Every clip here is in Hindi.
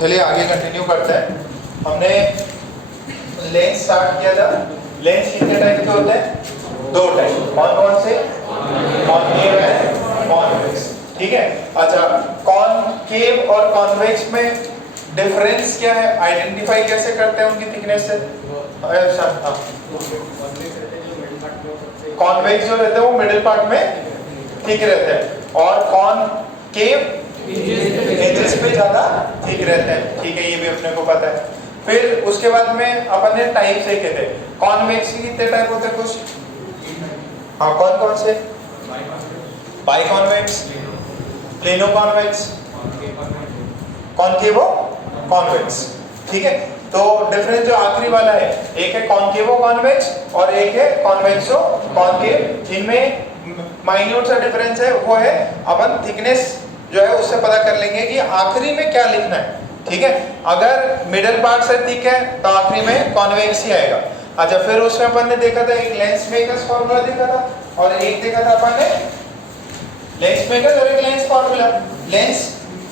चलिए आगे कंटिन्यू करते हैं। हमने लेंस स्टार्ट किया था। लेंस कितने टाइप के होते हैं? 2 टाइप। कौन कौन से? Concave and convex. ठीक है। अच्छा, कॉनकेव और कॉन्वेक्स में डिफरेंस क्या है? आइडेंटिफाई कैसे करते हैं उनकी थिकनेस से? कॉन्वेक्स जो रहते हैं वो मिडिल पार्ट में ठीक रहते हैं और कॉनकेव एजेस पे ज्यादा ठीक रहते हैं। ठीक है, ये भी अपने को पता है। फिर उसके बाद में अपन ने टाइप देखे थे। कॉन्वेक्स के कितने टाइप होते हैं कुछ? हाँ, कौन कौन से? Biconvex, plano convex, कॉनकेवो convex. ठीक है, तो डिफरेंस जो आखिरी वाला है, एक है कॉनकेवो कॉन्वेक्स और एक है कॉन्वेक्सो कॉनकेव। इनमें माइन्यूट सा डिफरेंस है, वो है अपन थिकनेस जो है उससे पता कर लेंगे कि आखिरी में क्या लिखना है। ठीक है, अगर मिडिल पार्ट से थिक है तो आखिरी में कॉन्वेक्स ही आएगा। अच्छा, फिर उसमें अपन ने देखा था एक लेंस मेकर्स फार्मूला देखा था और एक देखा था अपन ने लेंस मेकर्स और एक लेंस फार्मूला। लेंस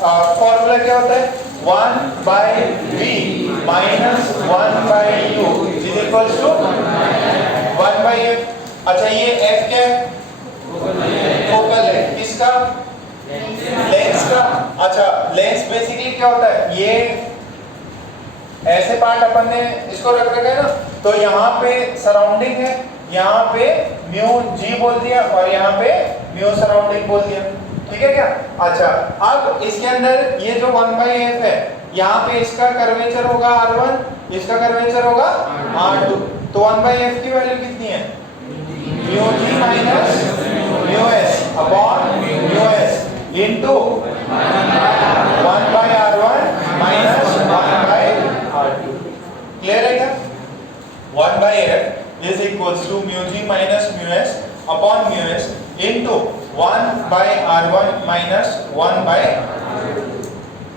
फार्मूला क्या होता है? 1/v minus 1/u is equals to 1/f। अच्छा, ये f क्या है? फोकल है। किसका? लेंस का। अच्छा, लेंस बेसिकली क्या होता है? ये ऐसे पार्ट अपन ने इसको रख रखा है ना, तो यहाँ पे सराउंडिंग है, यहाँ पे म्यू जी बोल दिया और यहाँ पे म्यू सराउंडिंग बोल दिया। ठीक है क्या? अच्छा, अब इसके अंदर ये जो 1/f है, यहाँ पे इसका कर्वेचर होगा R1, इसका कर्वेचर होगा R2। तो 1/f की वैल्यू कितनी है? म्यू जी minus mu S upon mu s into 1/R1 minus 1/R2। Clear है क्या? 1/f is equals to mu ji minus mu S upon mu s into 1/R1 minus 1/R2।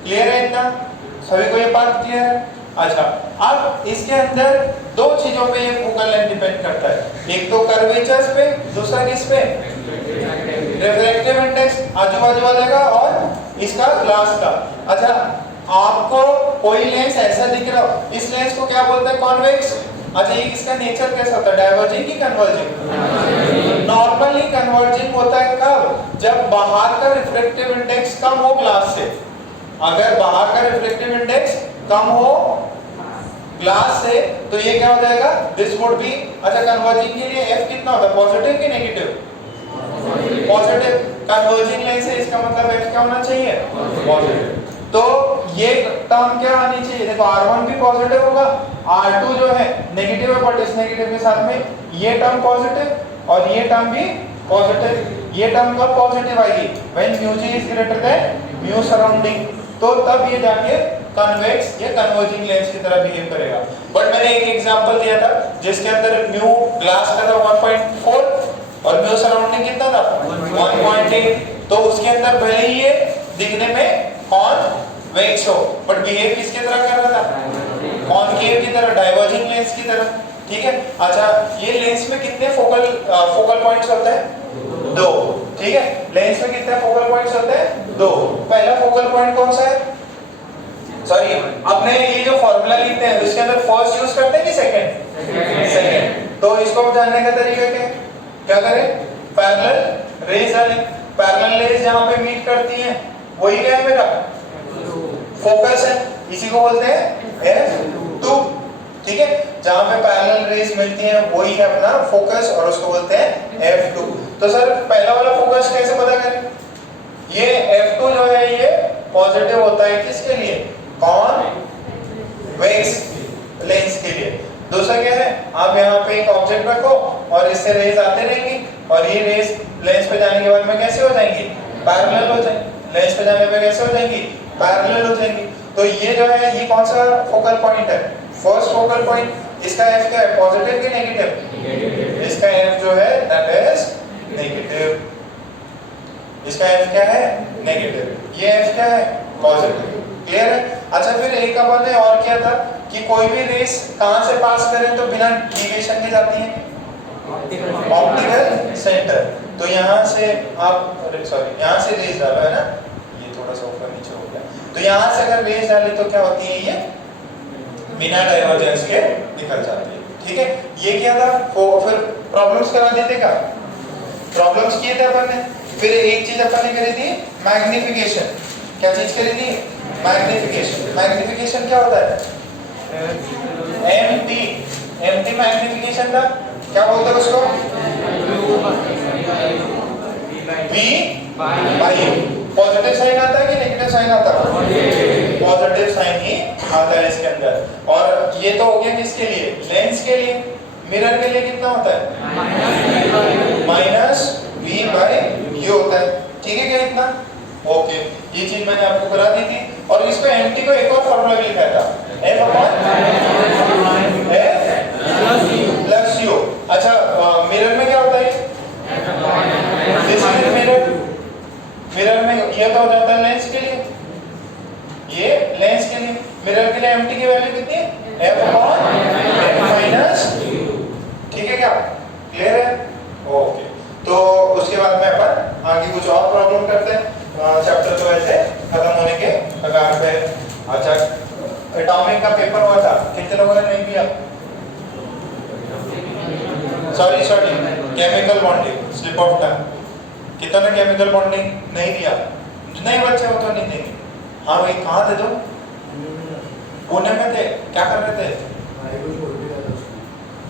Clear है इतना? सभी को ये बात क्लियर है? अच्छा, अब इसके अंदर दो चीजों पे ये फोकल लेंथ डिपेंड करता है। एक तो कर्वेचर्स पे, दूसरा किस पे? रिफ्रैक्टिव इंडेक्स आजू बाजू वाले का और इसका ग्लास का। अच्छा, आपको कोई लेंस ऐसा दिख रहा हो, इस लेंस को क्या बोलते हैं? कॉन्वेक्स। अच्छा, ये इसका नेचर कैसा होता है? डाइवर्जिंग की कन्वर्जिंग? नॉर्मली कन्वर्जिंग होता है कब? जब बाहर का रिफ्रैक्टिव इंडेक्स कम हो ग्लास से। अगर बाहर का रिफ्रैक्टिव इंडेक्स कम हो ग्लास से तो ये क्या हो जाएगा? This would be. अच्छा, कन्वर्जिंग के लिए f कितना होता है? पॉजिटिव कि नेगेटिव? पॉजिटिव। कन्वर्जिंग लेंस है, इसका मतलब f क्या होना चाहिए? पॉजिटिव। तो ये टर्म क्या आनी चाहिए? देखो, R1 भी पॉजिटिव होगा, R2 जो है नेगेटिव है, बट इस नेगेटिव के साथ में ये टर्म पॉजिटिव और ये टर्म भी पॉजिटिव। ये टर्म कब पॉजिटिव आएगी? When mu G is greater than mu surrounding. तो तब ये जाके कन्वेक्स या कन्वर्जिंग लेंस की तरह बिहेव करेगा। बट मैंने एक एग्जांपल दिया था जिसके अंदर म्यू ग्लास का था 1.4 और म्यू सराउंडिंग कितना था? 1.8। तो उसके अंदर भले ही ये दिखने में कॉन्वेक्स हो, बट बिहेव किसकी तरह कर रहा था? कॉनकेव की तरह, डाइवर्जिंग लेंस की तरह। ठीक है। अच्छा, ये लेंस में कितने फोकल पॉइंट्स होते हैं? 2। ठीक है, लेंस में कितने फोकल पॉइंट्स होते हैं? 2। पहला फोकल पॉइंट कौन सा है? सॉरी, अपने ये जो फॉर्मूला लिखते हैं इसके अंदर फर्स्ट यूज करते हैं कि सेकंड? सेकंड। तो इसको जानने का तरीका क्या करें? पैरेलल रेज डालें। पैरेलल रेज जहां पे मीट करती हैं वही क्या है मेरा? फोकस है। इसी को बोलते हैं f2। ठीक है, जहां पे पैरेलल रेज मिलती हैं वही है अपना फोकस और उसको बोलते हैं f2। तो सर, पहला वाला फोकस कैसे पता करें? ये f2 जो है ये पॉजिटिव होता है किसके लिए? कॉन्वेक्स लेंस के लिए। दूसरा क्या है? आप यहाँ पे एक ऑब्जेक्ट रखो और इससे रेज आते रहेंगी और ये रेज लेंस पे जाने के बाद में कैसे हो जाएंगी? पैरेलल हो जाएंगी। लेंस पे जाने पे कैसे हो जाएंगी? पैरेलल हो जाएंगी। तो ये जो है ये कौन सा फोकल पॉइंट है? First focal point. इसका f क्या है? पॉजिटिव कि नेगेटिव? इसका f जो है दैट इज नेगेटिव। इसका f क्या है? नेगेटिव। ये f क्या है? पॉजिटिव। क्लियर है? अच्छा, फिर एक अपन ने और किया था कि कोई भी रेस कहां से पास करें तो बिना डिविएशन के जाती है? Optical centre. तो यहाँ से आप, सॉरी, यहाँ से रेस डालो है ना, ये थोड़ा सा ऊपर नीचे हो गया। तो तो यहाँ से अगर रेज डाली तो क्या होती है, ये बिना डाइवर्जेंस के निकल जाती है। ठीक है, ये क्या था, फिर प्रॉब्लम्स करा देते का, प्रॉब्लम्स किए थे अपन ने। फिर एक चीज अपन ने करी थी मैग्निफिकेशन। क्या चीज करी थी, मैग्निफिकेशन। मैग्निफिकेशन क्या होता है, एमटी, एमटी मैग्निफिकेशन था। क्या बोलते हैं उसको, V बाई पॉजिटिव साइन आता है कि नेगेटिव साइन आता है, पॉजिटिव साइन ही आता है इसके अंदर। और ये तो हो गया किसके लिए, लेंस के लिए। मिरर के लिए कितना होता है, माइनस V बाई U होता है। ठीक है क्या इतना, ओके, ये चीज मैंने आपको करा दी थी। और इसको एमटी को एक और फॉर्मूला भी लिखा था, F प्लस U। अच्छा, मिरर में क्या होता है, दिस इज मिरर। मिरर में ये तो हो जाता है लेंस के लिए, ये लेंस के लिए। मिरर के लिए एमटी की वैल्यू कितनी है, F माइनस। ठीक है क्या, क्लियर है, ओके। तो उसके बाद में अपन आगे कुछ और प्रॉब्लम करते हैं। चैप्टर तो ऐसे खत्म होने के कगार पे। अच्छा, एटॉमिक का पेपर हुआ था, कितने लोगों ने नहीं दिया, sorry chemical bonding, slip of tongue. कितना ने केमिकल बॉन्डिंग नहीं दिया, नहीं बच्चे हो तो नहीं देंगे। हाँ भाई, कहाँ थे तुम, पुणे में थे, क्या कर रहे थे,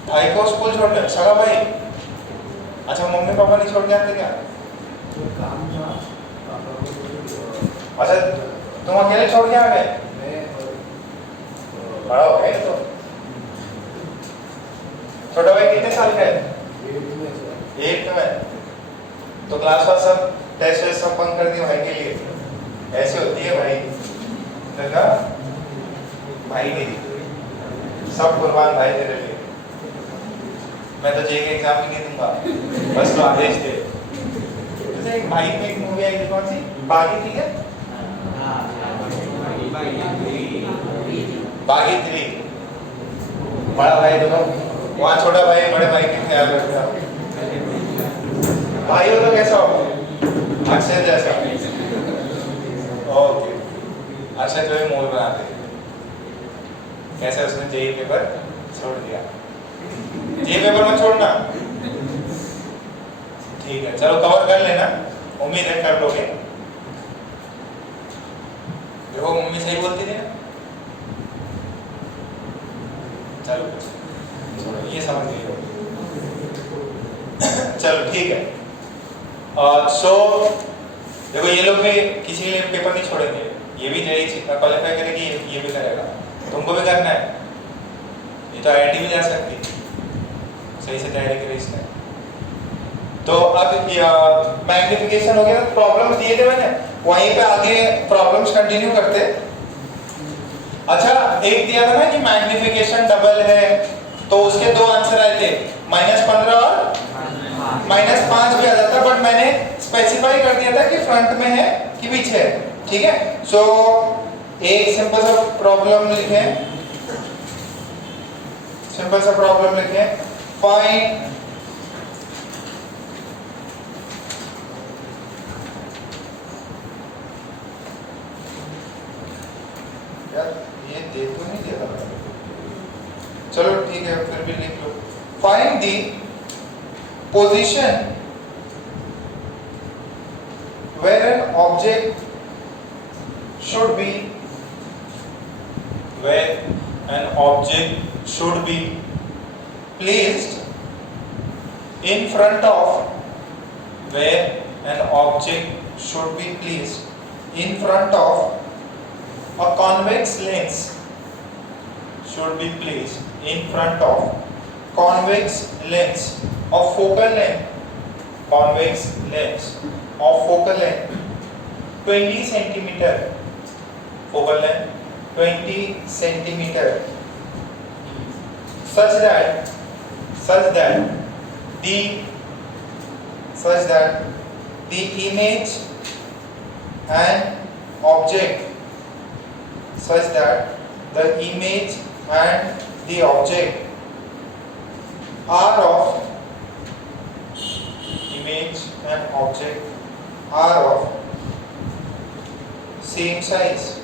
भाई को स्कूल छोड़ गए, सगा भाई। अच्छा, मम्मी पापा नहीं छोड़ के आते क्या, अच्छा तुम अकेले छोड़ के आ गए, बड़ा हो गए तो। छोटा भाई कितने साल का है, 8th में। तो क्लास वास सब टेस्ट वेस्ट सब बंद कर दिए भाई के लिए, ऐसे होती है भाई। देखा भाई नहीं, सब कुर्बान भाई तेरे लिए। मैं तो जेईई एग्जाम भी नहीं दूंगा, बस तो आदेश दे। जैसे एक भाई में एक मूवी आई थी, कौन सी, बागी थी क्या, बागी 3। बड़ा भाई देखो, वहाँ छोटा भाई बड़े भाई के ख्याल रखता, भाई हो तो कैसा हो, अक्षय जैसा। ओके, अक्षय जो है मूवी बनाते, कैसे उसने जेईई पेपर छोड़ दिया। जेईई पेपर मत छोड़ना, ठीक है, चलो कवर कर लेना, उम्मीद है कर लोगे। देखो मम्मी सही बोलती थी ना, चलो ये समझ गए हो। चलो ठीक है। सो देखो, ये लोग भी किसी के लिए पेपर नहीं छोड़ेंगे, ये भी जेईई क्वालिफाई करेगी, ये भी करेगा, तुमको भी करना है। ये तो आईआईटी भी जा सकती, सही से तैयारी करें इसने। तो अब मैग्निफिकेशन हो गया, प्रॉब्लम्स दिए थे मैंने, वहीं पे आगे प्रॉब्लम्स कंटिन्यू करते। अच्छा, एक दिया था ना कि मैग्निफिकेशन डबल है, तो उसके दो आंसर आए थे, -15 और -5 भी आ जाता, बट मैंने स्पेसिफाई कर दिया था कि फ्रंट में है कि पीछे है। ठीक है, सो एक सिंपल सा प्रॉब्लम लिखे, सिंपल सा प्रॉब्लम लिखे, फाइंड ये दे तो नहीं दिया था, चलो ठीक है फिर भी लिख लो। Find the position where an object should be, where an object should be placed in front of, where an object should be placed in front of a convex lens, should be placed in front of convex lens of focal length, convex lens of focal length 20 centimeter, focal length 20 centimeter, such that the image and object, such that the image and the object are of, image and object are of same size,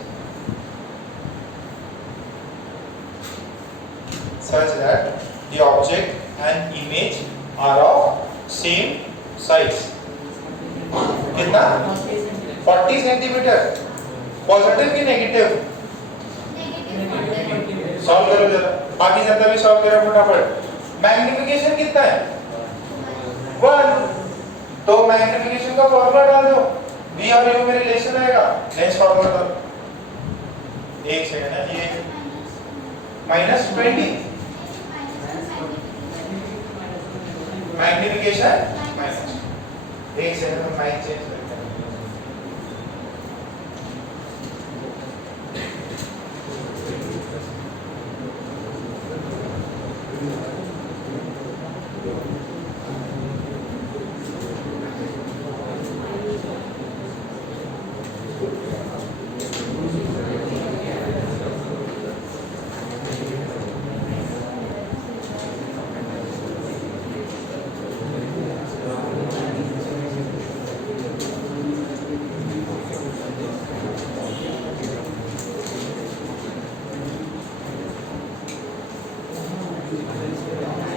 such that the object and image are of same size. कितना 40 सेंटीमीटर. पॉजिटिव की नेगेटिव? सॉल्व करो जरा, बाकी जनता भी सॉल्व करो फटाफट. मैग्निफिकेशन कितना है? 1. तो मैग्निफिकेशन का फॉर्मूला डाल दो, v और u में रिलेशन आएगा. लेंस फॉर्मूला डालो. एक सेकंड है, ये -20 मैग्निफिकेशन माइनस. एक सेकंड में माइक चेंज करते हैं.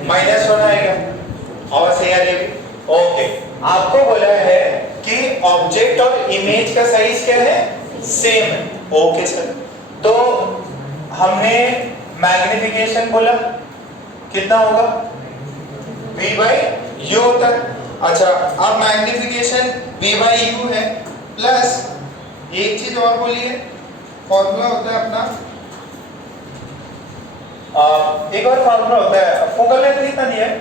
माइनस होना आएगा. और सही आ जाएगी. ओके, आपको बोला है कि ऑब्जेक्ट और इमेज का साइज क्या है? सेम है. ओके सर, तो हमने मैग्निफिकेशन बोला कितना होगा? v by u होता है. अच्छा, अब मैग्निफिकेशन v by u है प्लस एक चीज और बोलिए, फॉर्मूला होता है अपना, एक और फॉर्मूला होता है. फोकल लेंथ कितना दिया है?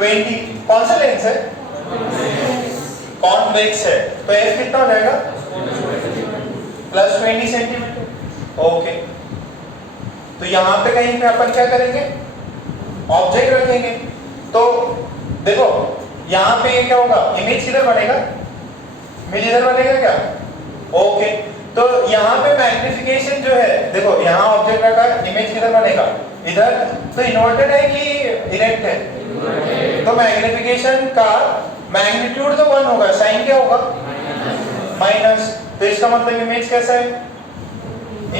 20. कौन सा लेंस है? कॉन्वेक्स है. तो f कितना हो जाएगा? +20 सेंटीमीटर. ओके, तो यहाँ पे कहीं पे अपन क्या करेंगे? ऑब्जेक्ट रखेंगे. तो देखो यहाँ पे ये क्या होगा? इमेज किधर बनेगा? इमेज इधर बनेगा क्या? ओके, तो यहाँ पे मैग्निफिकेशन जो है, देखो यहाँ ऑब्जेक्ट रखा है, इमेज किधर बनेगा? इधर. तो इन्वर्टेड है कि इरेक्ट है? तो मैग्निफिकेशन का मैग्नीट्यूड तो 1 होगा, साइन क्या होगा? माइनस. तो इसका मतलब इमेज कैसा है?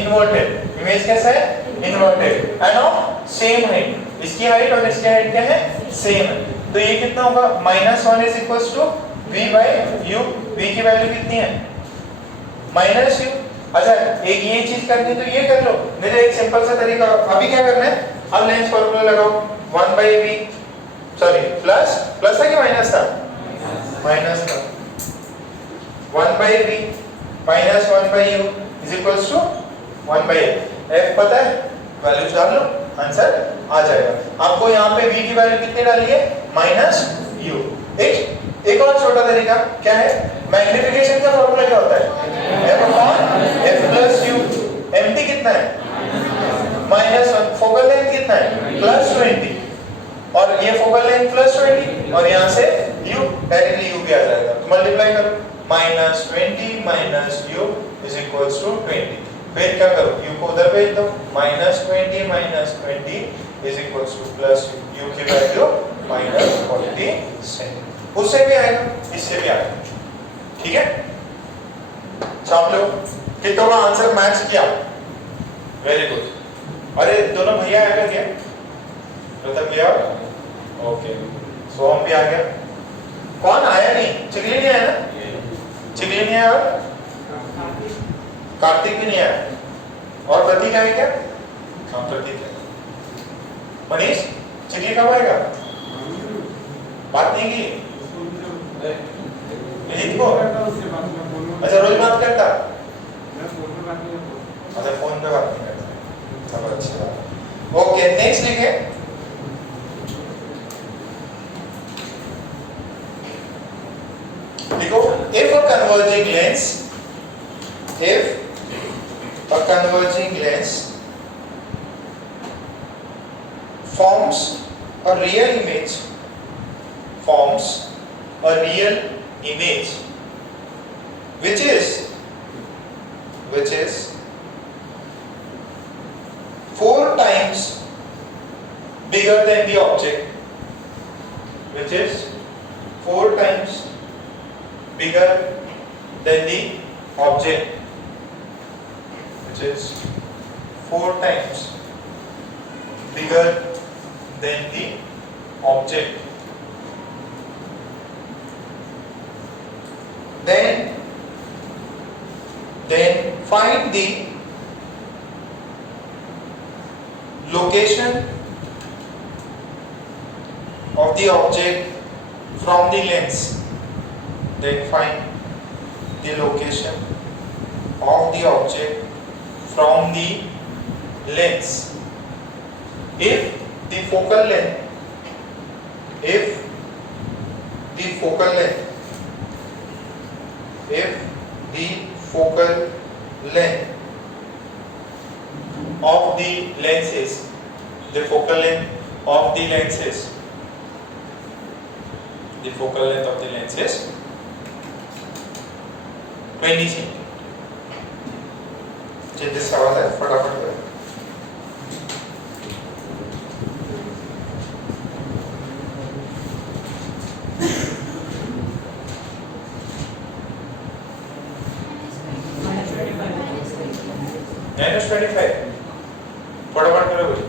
इन्वर्टेड. इमेज कैसा है? Inverted end of same height. इसकी हाइट और इसकी हाइट क्या है? सेम है. तो ये कितना होगा? -1 is equals to v by u. v की वैल्यू कितनी है? -u. अच्छा, एक ये चीज करनी तो ये कर लो. नहीं तो एक सिंपल सा तरीका. अभी क्या करना है? अब लेंस फॉर्मूला लगाओ. 1 by v, सॉरी प्लस था कि माइनस था? माइनस था. 1 by v minus 1 by u is equals to 1 by f. पता है? वैल्यूज डाल लो, आंसर आ जाएगा. आपको यहाँ पे v की वैल्यू कितनी डाली है? -u. एक और छोटा तरीका क्या है? मैग्निफिकेशन का फॉर्मूला क्या होता है? f upon f plus u. mt कितना है? -1. फोकल लेंथ कितना है? +20. और ये फोकल लेंथ +20 और यहाँ से u, डायरेक्टली u भी आ जाएगा. तो मल्टीप्लाई करो. -20 minus u is equals to 20. फिर क्या करो? u को उधर भेज दो. -20 minus 20 is equals two plus u की वैल्यू -40. उससे भी आएगा, इससे भी आएगा. ठीक है, आप लोग कितनों का आंसर मैच किया? Very good. अरे दोनों भैया आएगा क्या? प्रथम गया. ओके, सोहम भी आ गया. कौन आया नहीं? चिगली नहीं आया ना? चिगली नहीं आया और कार्तिक भी नहीं आया. और प्रतीक आया क्या? हाँ, प्रतीक है. मनीष, चिगली कब आएगा? बात नहीं की को? अच्छा, रोज बात करता? अच्छा, फोन पे बात नहीं करता. चलो, अच्छी बात. ओके, नेक्स्ट लिखे. देखो, if a converging lens forms a real image which is 4 times bigger than the object, which is 4 times bigger than the object, which is 4 times bigger than the object. Then find the location of the object from the lens. Then find the location of the object from the lens. If the focal length of the lenses, the focal length of the lenses 20 cm. जितने सवाल है फटाफट करें. -25 फटाफट करो भाई.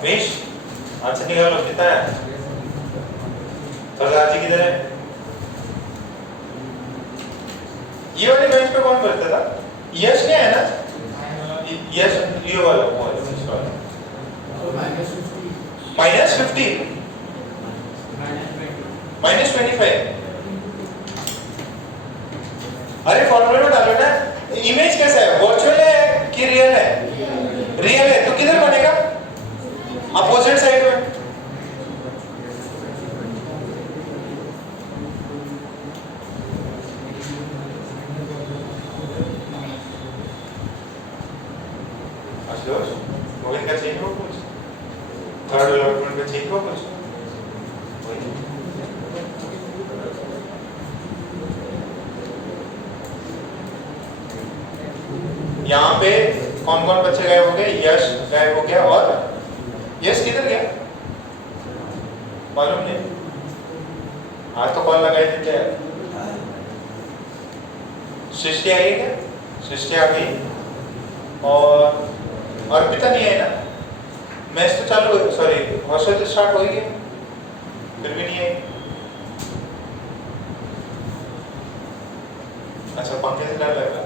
अमीश आंसर निकालो कितना है. सरदार जी किधर है. ये वाले बेंच पे कौन बैठता था. यश क्या है ना. यश ये वाला वो वाला -50 -25. अरे फॉर्मूले में डालो ना. इमेज कैसा है. वर्चुअल है कि रियल है. रियल है तो किधर बनेगा. अपोजिट साइड में. मोबाइल का चेंज हो कुछ. थर्ड डेवलपमेंट का चेंज हो कुछ. यहाँ पे कौन कौन बच्चे गायब हो गए. यश गायब हो गया. और यश किधर गया मालूम नहीं. आज तो कॉल लगाए थे क्या. सृष्टि आई है क्या. सृष्टि आ गई. और अर्पिता नहीं है ना. मैच तो चालू है. सॉरी हॉस्टल तो स्टार्ट हो गया फिर भी नहीं आई. अच्छा पंखे से डर लग रहा.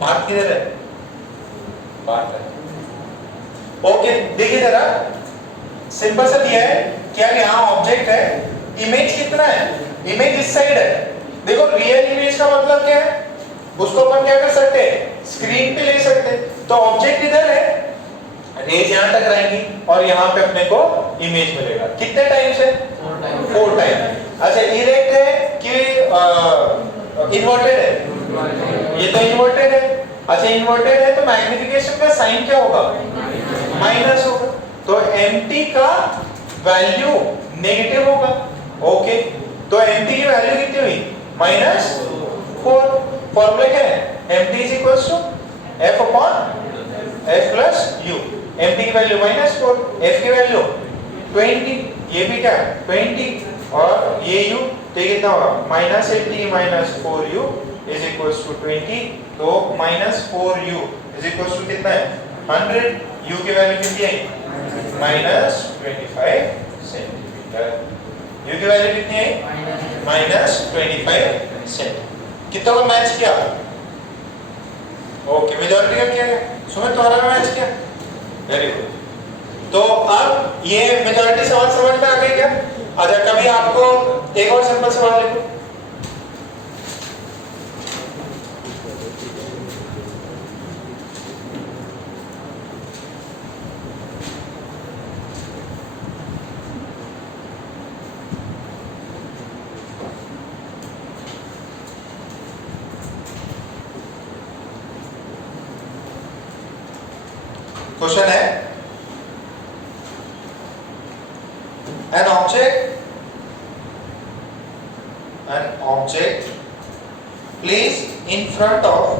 पार्ट किधर है. पार्ट है. ओके देखिए जरा. सिंपल सा दिया है. क्या यहाँ ऑब्जेक्ट है. इमेज कितना है. इमेज इस साइड है. देखो रियल इमेज का मतलब क्या है. उसको अपन क्या कर सकते हैं. स्क्रीन पे ले सकते हैं. तो ऑब्जेक्ट इधर है. रेज यहाँ तक रहेंगी और यहाँ पे अपने को इमेज मिलेगा. कितने टाइम से. 4 टाइम. अच्छा इरेक्ट है कि इन्वर्टेड है. ये तो इन्वर्टेड है. अच्छा इन्वर्टेड है तो मैग्निफिकेशन का साइन क्या होगा. माइनस होगा. तो एमटी का वैल्यू नेगेटिव होगा. ओके तो एमटी की वैल्यू कितनी हुई. -4. फॉर्मूला क्या है. mt = f/f+u. mt की वैल्यू -4. f की वैल्यू 20. ये भी क्या 20 और ये u तो ये कितना होगा -80 - 4u is equals to 20. तो -4u is equals to कितना है 100. u की वैल्यू कितनी है -25 सेंटीमीटर. u की वैल्यू कितनी है -25 सेंटीमीटर. कितना का मैच किया. ओके मेजॉरिटी का क्या है. सुमित तुम्हारा का मैच किया. Very good. तो अब ये मेजॉरिटी सवाल समझ में आ गई क्या. अच्छा कभी आपको एक और सिंपल सवाल लिखो. क्वेश्चन है an object placed in front of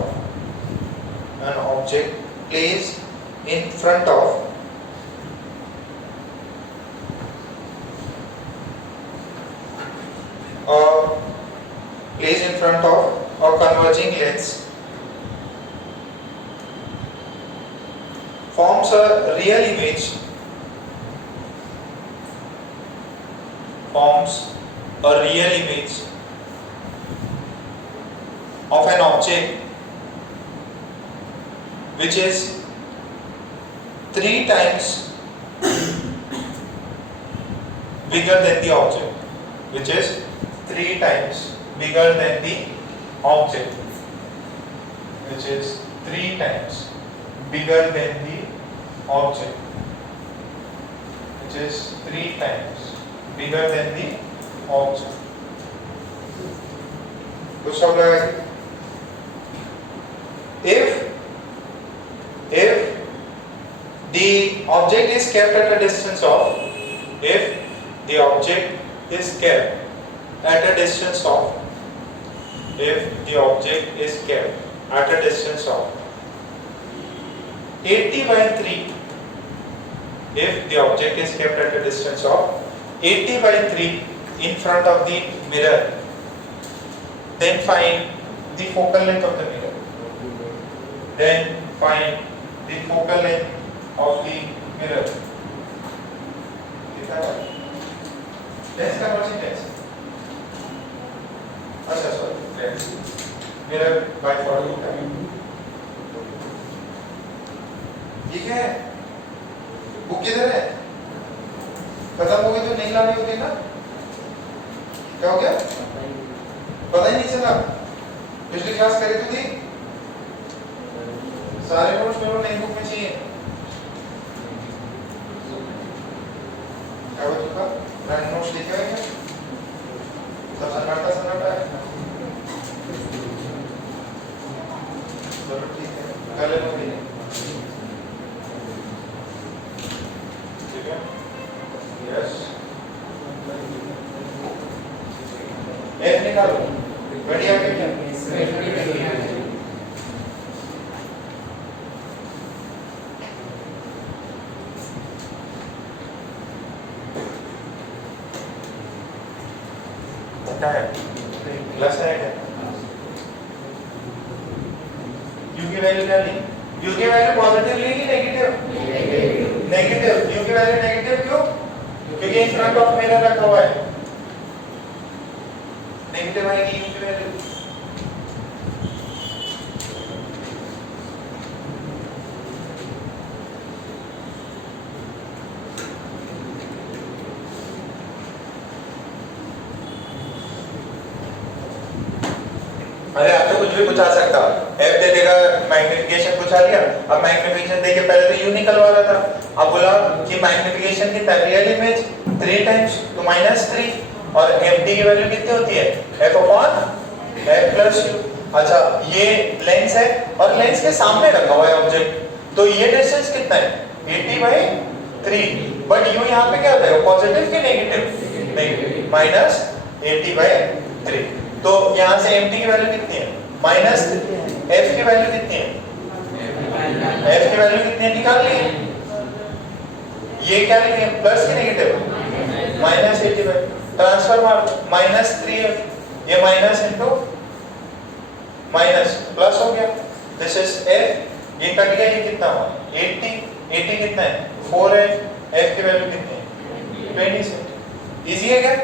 a converging lens forms a real image, forms a real image of an object which is 3 times bigger than the object, which is 3 times bigger than the object, which is 3 times bigger than the object, which is 3 times bigger than the object. कुछ शब्द लगाइए. If the object is kept at a distance of, if the object is kept at a distance of, if the object is kept at a distance of 80 by 3, if the object is kept at a distance of 80 by 3 in front of the mirror, then find the focal length of the mirror. Then find the focal length of the mirror. कितना है? लेंस का कौन सी लेंस? अच्छा sorry lens. Mirror by forty का. ठीक है. बुक किधर है? खत्म हो गई तो नहीं लानी होती ना? क्या हो गया? पता ही नहीं चला. पिछली क्लास करी तो थी. सारे नोट्स मेरे नई बुक में चाहिए. क्या हुआ तुमका? मैंने नोट्स लिखे हुए हैं. सब सन्नाटा है. चलो ठीक है. कर लेना भी. ठीक है. यस. एफ निकालो. बढ़िया क्या? क्या है? प्लस है क्या? U की वैल्यू क्या ली? U की वैल्यू पॉजिटिव ली कि नेगेटिव? नेगेटिव. U की वैल्यू नेगेटिव क्यों? क्योंकि इन फ्रंट ऑफ मिरर रखा हुआ है. नेगेटिव आएगी U की वैल्यू. अरे आपसे कुछ भी पूछा सकता. F दे देगा, मैग्निफिकेशन पूछा लिया. अब मैग्निफिकेशन देके पहले तो U निकलवा रहा था. अब बोला कि मैग्निफिकेशन की रियल इमेज 3 टाइम्स तो -3 और FD की वैल्यू कितनी होती है? F upon F plus U. अच्छा ये लेंस है और लेंस के सामने रखा हुआ है ऑब्जेक्ट. तो ये डिस्टेंस कितना है? 80 by 3. बट U यहाँ पे क्या होता है? पॉजिटिव कि नेगेटिव? नेगेटिव. -80 by 3. तो यहाँ से MT की वैल्यू कितनी है? माइनस F की वैल्यू कितनी है? F की वैल्यू कितनी है निकाल ली. ये क्या लिखेंगे? प्लस की नेगेटिव? -80 ट्रांसफर मार. -3F ये माइनस इनटू माइनस प्लस हो गया. This is F. ये कट गया. ये कितना हुआ? 80 कितना है? 4F. F की वैल्यू कितनी है? 26. इजी है क्या?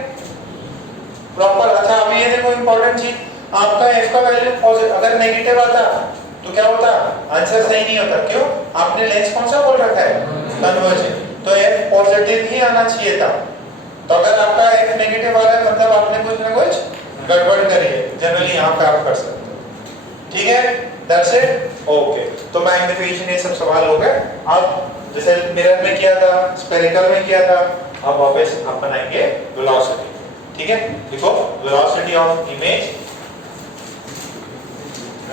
प्रॉपर. अच्छा अब ये देखो इंपॉर्टेंट चीज. आपका F का वैल्यू अगर नेगेटिव आता तो क्या होता? आंसर सही नहीं होता. क्यों? आपने लेंस कौन सा बोल रखा है? कन्वर्जेंट. तो F पॉजिटिव ही आना चाहिए था. तो अगर आपका F नेगेटिव आ रहा है मतलब आपने कुछ ना कुछ गड़बड़ करी है. जनरली यहाँ पे आप कर सकते हो. ठीक है. That's it. ओके. तो मैग्निफिकेशन ये सब सवाल हो गए. अब जैसे मिरर में किया था, स्फेरिकल में किया था, अब वापस आप बनाएंगे वेलोसिटी. ठीक है. देखो velocity of image,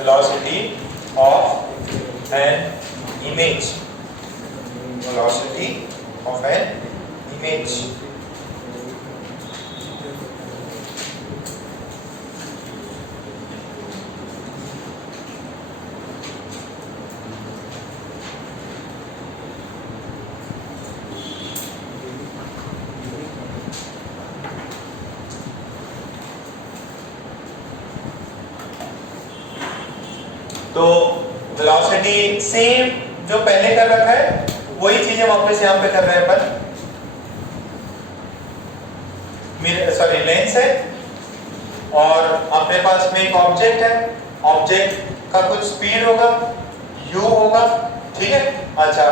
velocity of an image, velocity of an image. तो वेलोसिटी सेम जो पहले कर रखा है वही चीजें वापस यहाँ पे कर रहे हैं अपन। सॉरी लेंस है और अपने पास में एक ऑब्जेक्ट है, ऑब्जेक्ट का कुछ स्पीड होगा u होगा, ठीक है। अच्छा,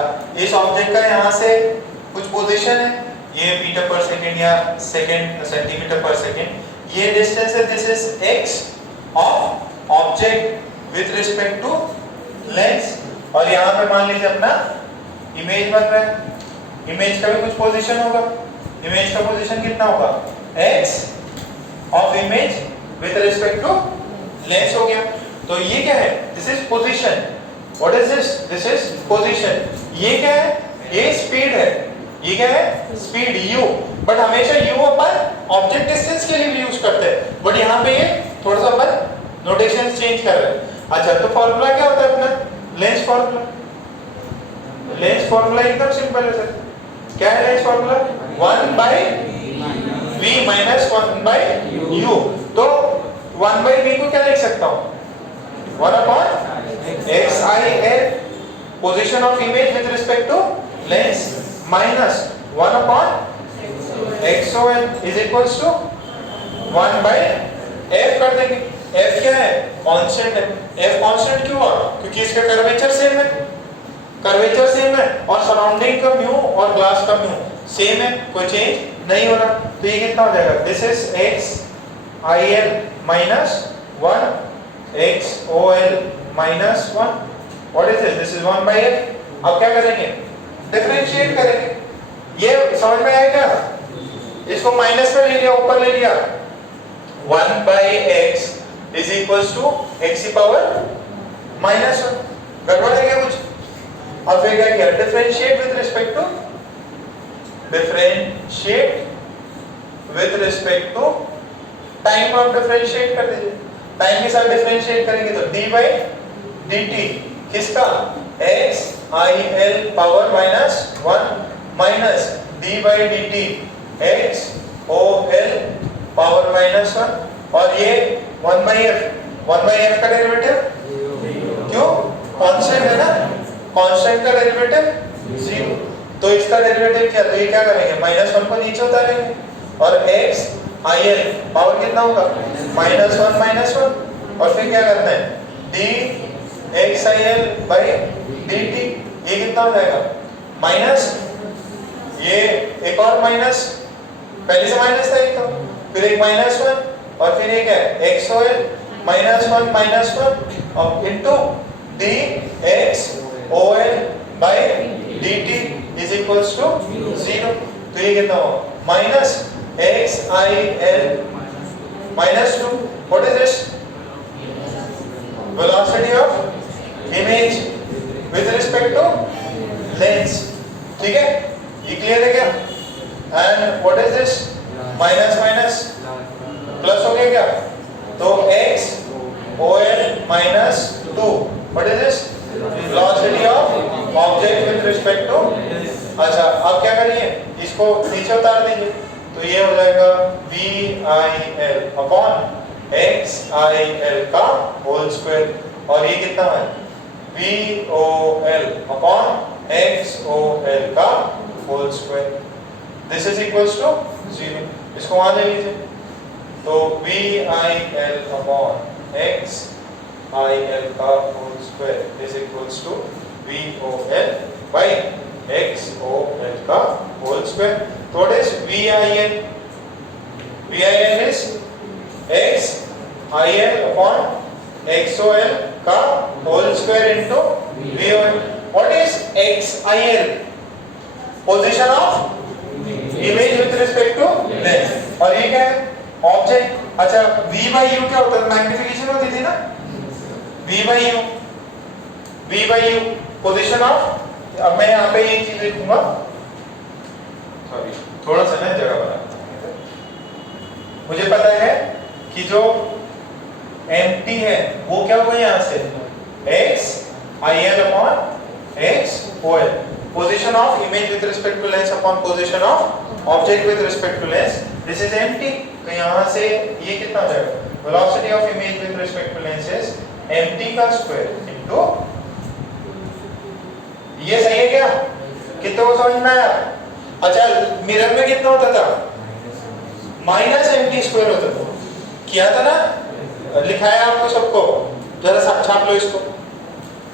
इस ऑब्जेक्ट का यहाँ से कुछ पोजीशन है, ये मीटर पर सेकेंड या सेकेंड सेंटीमीटर पर सेकेंड, ये डिस्टेंस है, this is x of object with respect to lens. और यहाँ पे मान लीजिए अपना इमेज बन रहा है, इमेज का भी कुछ पोजीशन होगा, इमेज का पोजीशन कितना होगा, x of image with respect to lens हो गया। तो ये क्या है, this is position. What is this, this is position. ये क्या है, ये स्पीड है, ये क्या है, स्पीड u। बट हमेशा u अपन ऑब्जेक्ट डिस्टेंस के लिए भी यूज करते हैं, बट यहाँ पे ये थोड़ा सा अपन नोटेशन चेंज कर रहे हैं। अच्छा, तो फॉर्मूला क्या होता है अपना, लेंस फॉर्मूला। लेंस फॉर्मूला एकदम सिंपल है सर, क्या है lens formula, 1 by v minus 1 by u। तो 1 by v को क्या लिख सकता हूँ, 1 upon xil position of image with respect to lens minus 1 upon xol is equals to 1 by f कर देंगे। f क्या है, कांस्टेंट है। f कांस्टेंट क्यों हुआ, क्योंकि इसका कर्वेचर सेम है, कर्वेचर सेम है और सराउंडिंग का म्यू और ग्लास का म्यू सेम है, कोई चेंज नहीं हो रहा। तो ये कितना हो जाएगा, this is xil minus 1 xol minus 1। What is this, this is 1 by f। अब क्या करेंगे, डिफरेंशिएट करेंगे। ये समझ में आया क्या, इसको माइनस में ले लिया, ऊपर ले लिया, 1 by x is equals to x की पावर minus 1। गड़बड़ है क्या कुछ, अब फिर क्या किया, differentiate with respect to, differentiate with respect to time को आप डिफरेंशिएट कर दीजिए, टाइम के साथ डिफरेंशिएट करेंगे तो d by dt किसका, x i l power minus 1 minus d by dt x o l power minus 1। और ये 1 by f का डेरिवेटिव क्यों, कांस्टेंट है ना, कांस्टेंट का डेरिवेटिव 0। तो इसका डेरिवेटिव क्या, तो ये क्या करेंगे, माइनस 1 को नीचे उतारेंगे और x i l पावर कितना होगा, माइनस 1 माइनस 1। और फिर क्या करना है, d x i l by dt, ये कितना हो जाएगा, माइनस, ये एक और माइनस, पहले से माइनस था एक, तो फिर एक माइनस 1 और फिर एक है x o l minus 1 minus 1 और into d x o l by dt is equals to 0। तो ये कितना होगा, minus x i l minus 2। What is this? Velocity of image with respect to lens। ठीक है, ये क्लियर है क्या? And what is this? Minus minus plus हो गया क्या? तो x OL minus 2। What is this? Velocity of object with respect to। अच्छा, अब क्या करिए, इसको नीचे उतार दीजिए, तो ये हो जाएगा VIL अपॉन XIL का होल स्क्वायर। और ये कितना है, VOL अपॉन XOL का whole square. This is equals to 0। इसको वहां ले लीजिए, तो VIL अपॉन XIL का whole square is equals to VOL by XOL का whole square. So what is VIL? VIL is XIL upon XOL का whole square into VOL. What is XIL? Position of image with respect to lens. और ये क्या है? Object। अच्छा, V by U क्या होता है? मैग्निफिकेशन होती थी ना? V by U, V by U, position of। अब मैं यहाँ पे ये चीज लिखूंगा, सॉरी थोड़ा सा ना जगह बना। मुझे पता है कि जो empty है वो क्या होगा, यहाँ से x il upon x OL, position of image with respect to lens upon position of object with respect to lens। this is empty, तो यहाँ से ये कितना हो जाएगा, velocity of image with respect to lens is empty का square into ये सही है क्या? कितने को समझ में आया? अच्छा मिरर में कितना होता था? माइनस एमटी स्क्वायर होता था, किया था ना, लिखा है आपको सबको, जरा छाप लो इसको।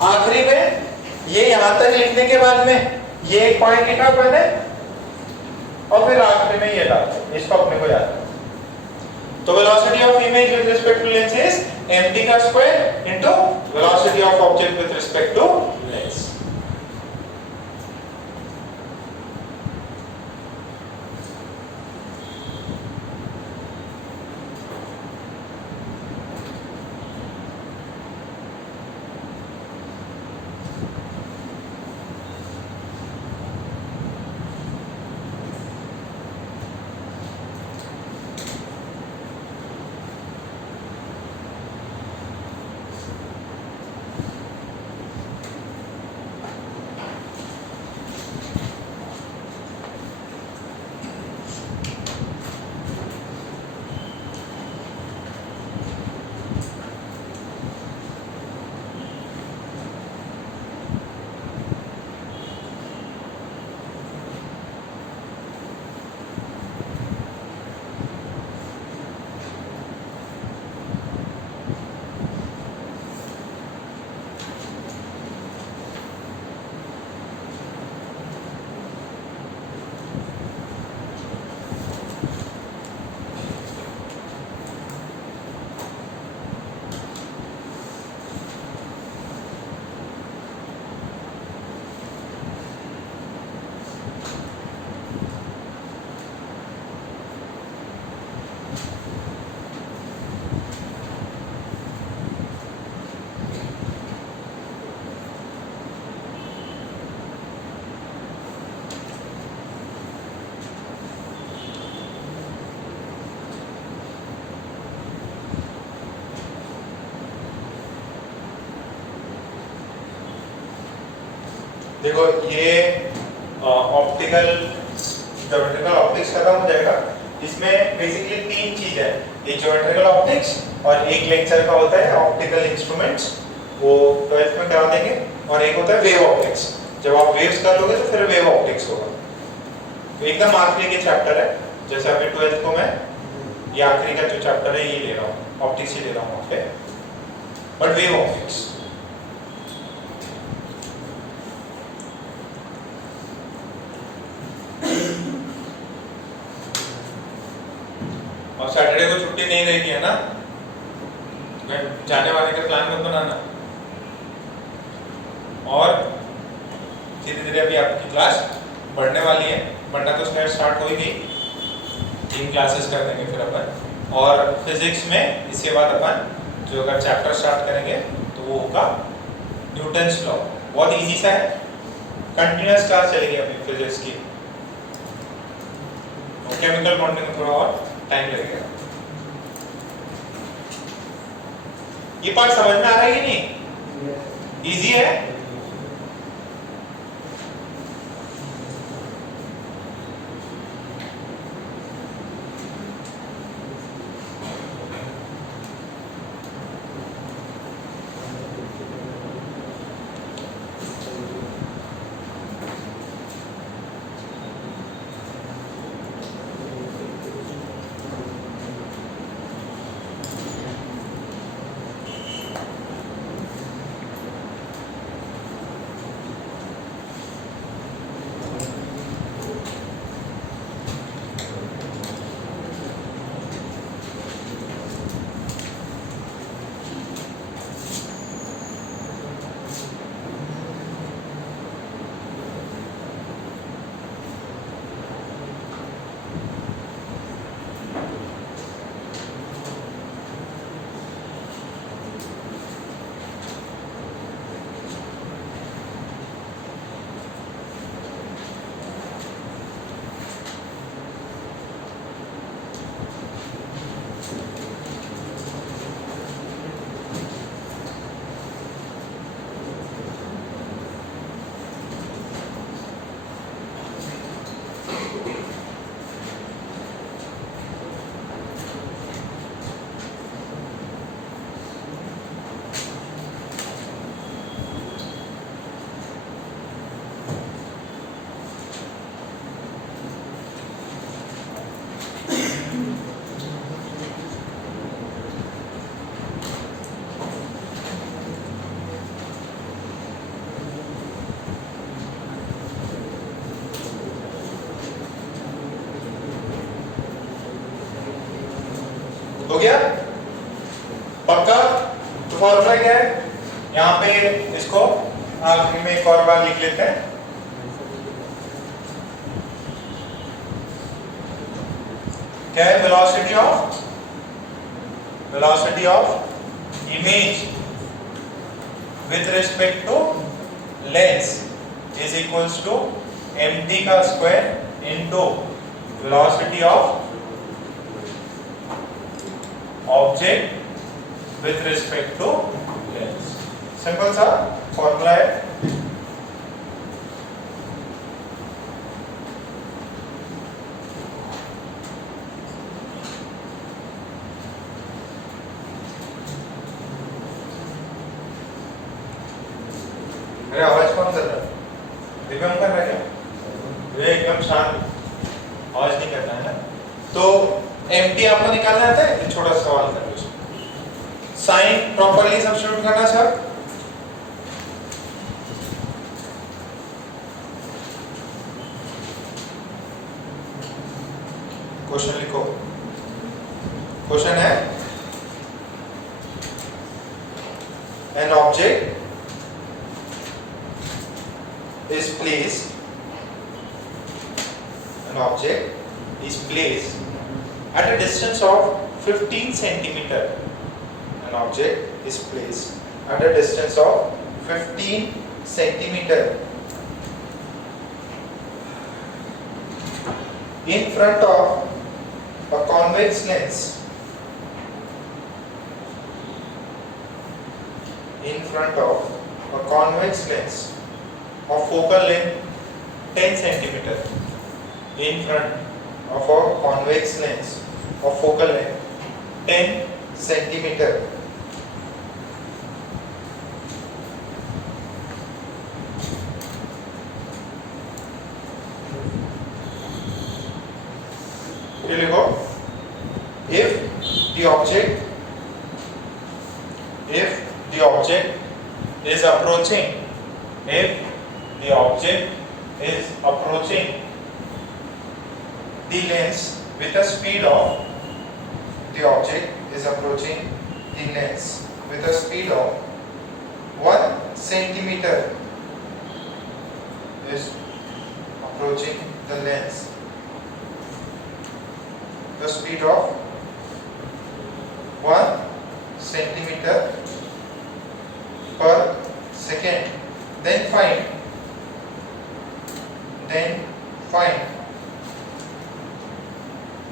आखिरी में ये यहां तक लिखने के बाद में ये एक पॉइंट लिखा मैंने और फिर आखिरी में ये डाल, इसको अपने को याद। तो velocity of image with respect to lens is m t का square into velocity of object with respect to lens. देखो ये ऑप्टिकल ज्योमेट्रिकल ऑप्टिक्स खत्म हो जाएगा। इसमें बेसिकली तीन चीज है, एक ज्योमेट्रिकल ऑप्टिक्स और एक लेक्चर का होता है ऑप्टिकल इंस्ट्रूमेंट्स, वो 12th में करा देंगे, और एक होता है वेव ऑप्टिक्स। जब आप वेव्स कर लोगे तो फिर वेव ऑप्टिक्स होगा। तो एकदम आखिरी के चैप्टर है, जैसे अभी 12th को मैं ये आखिरी का जो चैप्टर है ये ले रहा हूँ, ऑप्टिक्स ही ले रहा हूँ वहाँ पे, बट वेव ऑप्टिक्स। और सैटरडे को छुट्टी नहीं रहेगी है ना, जाने वाले का प्लान मत बनाना। और धीरे धीरे अभी आपकी क्लास बढ़ने वाली है, बढ़ना तो स्टार्ट हो ही गई, 3 क्लासेस कर देंगे फिर अपन। और फिजिक्स में इसके बाद अपन जो अगर चैप्टर स्टार्ट करेंगे तो वो होगा न्यूटन्स लॉ, बहुत इजी सा है, कंटिन्यूअस क्लास चलेगी अभी फिजिक्स की। केमिकल बॉन्डिंग में थोड़ा और टाइम लगेगा। ये पार्ट समझ में आ रहा है कि नहीं? इजी है। हो गया पक्का? तो फॉर्मूला क्या है? यहाँ पे इसको आखिरी में एक और बार लिख लेते हैं। क्या है? Velocity of image with respect to lens is equals to mt का square into velocity of object with respect to lens. Simple सा फॉर्मूला है। अरे आवाज कौन कर रहा है? दिव्यांग कर रहा है क्या? ये एकदम शांत, आवाज नहीं करना है ना। तो mt आपको निकालना आता है? छोटा सवाल कर लो। साइन प्रॉपर्ली सब्स्टिट्यूट करना सर। क्वेश्चन लिखो। क्वेश्चन है an object is placed at a distance of 15 centimeter. An object is placed at a distance of 15 centimeter in front of a convex lens. In front of a convex lens of focal length 10 centimeter. In front of a convex lens of focal length 10 centimeter. ये लिखो, if the object is approaching the lens with a speed of 1 centimeter, is approaching the lens the speed of 1 centimeter per second, then find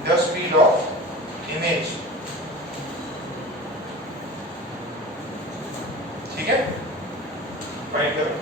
the speed of image. ठीक है, फाइंड करो।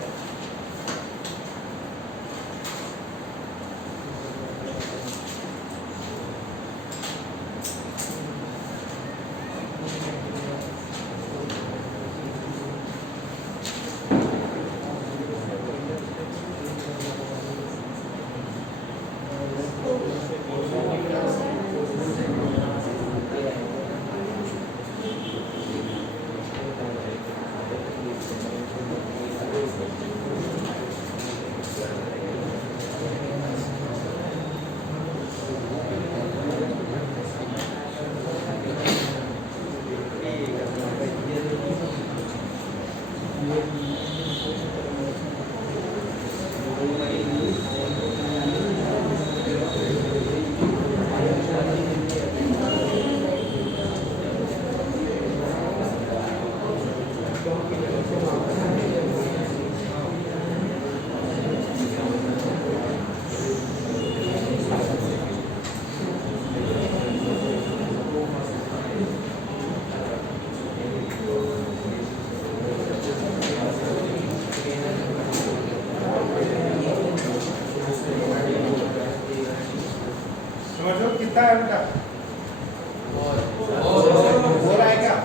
कितना है बेटा? फोर है क्या?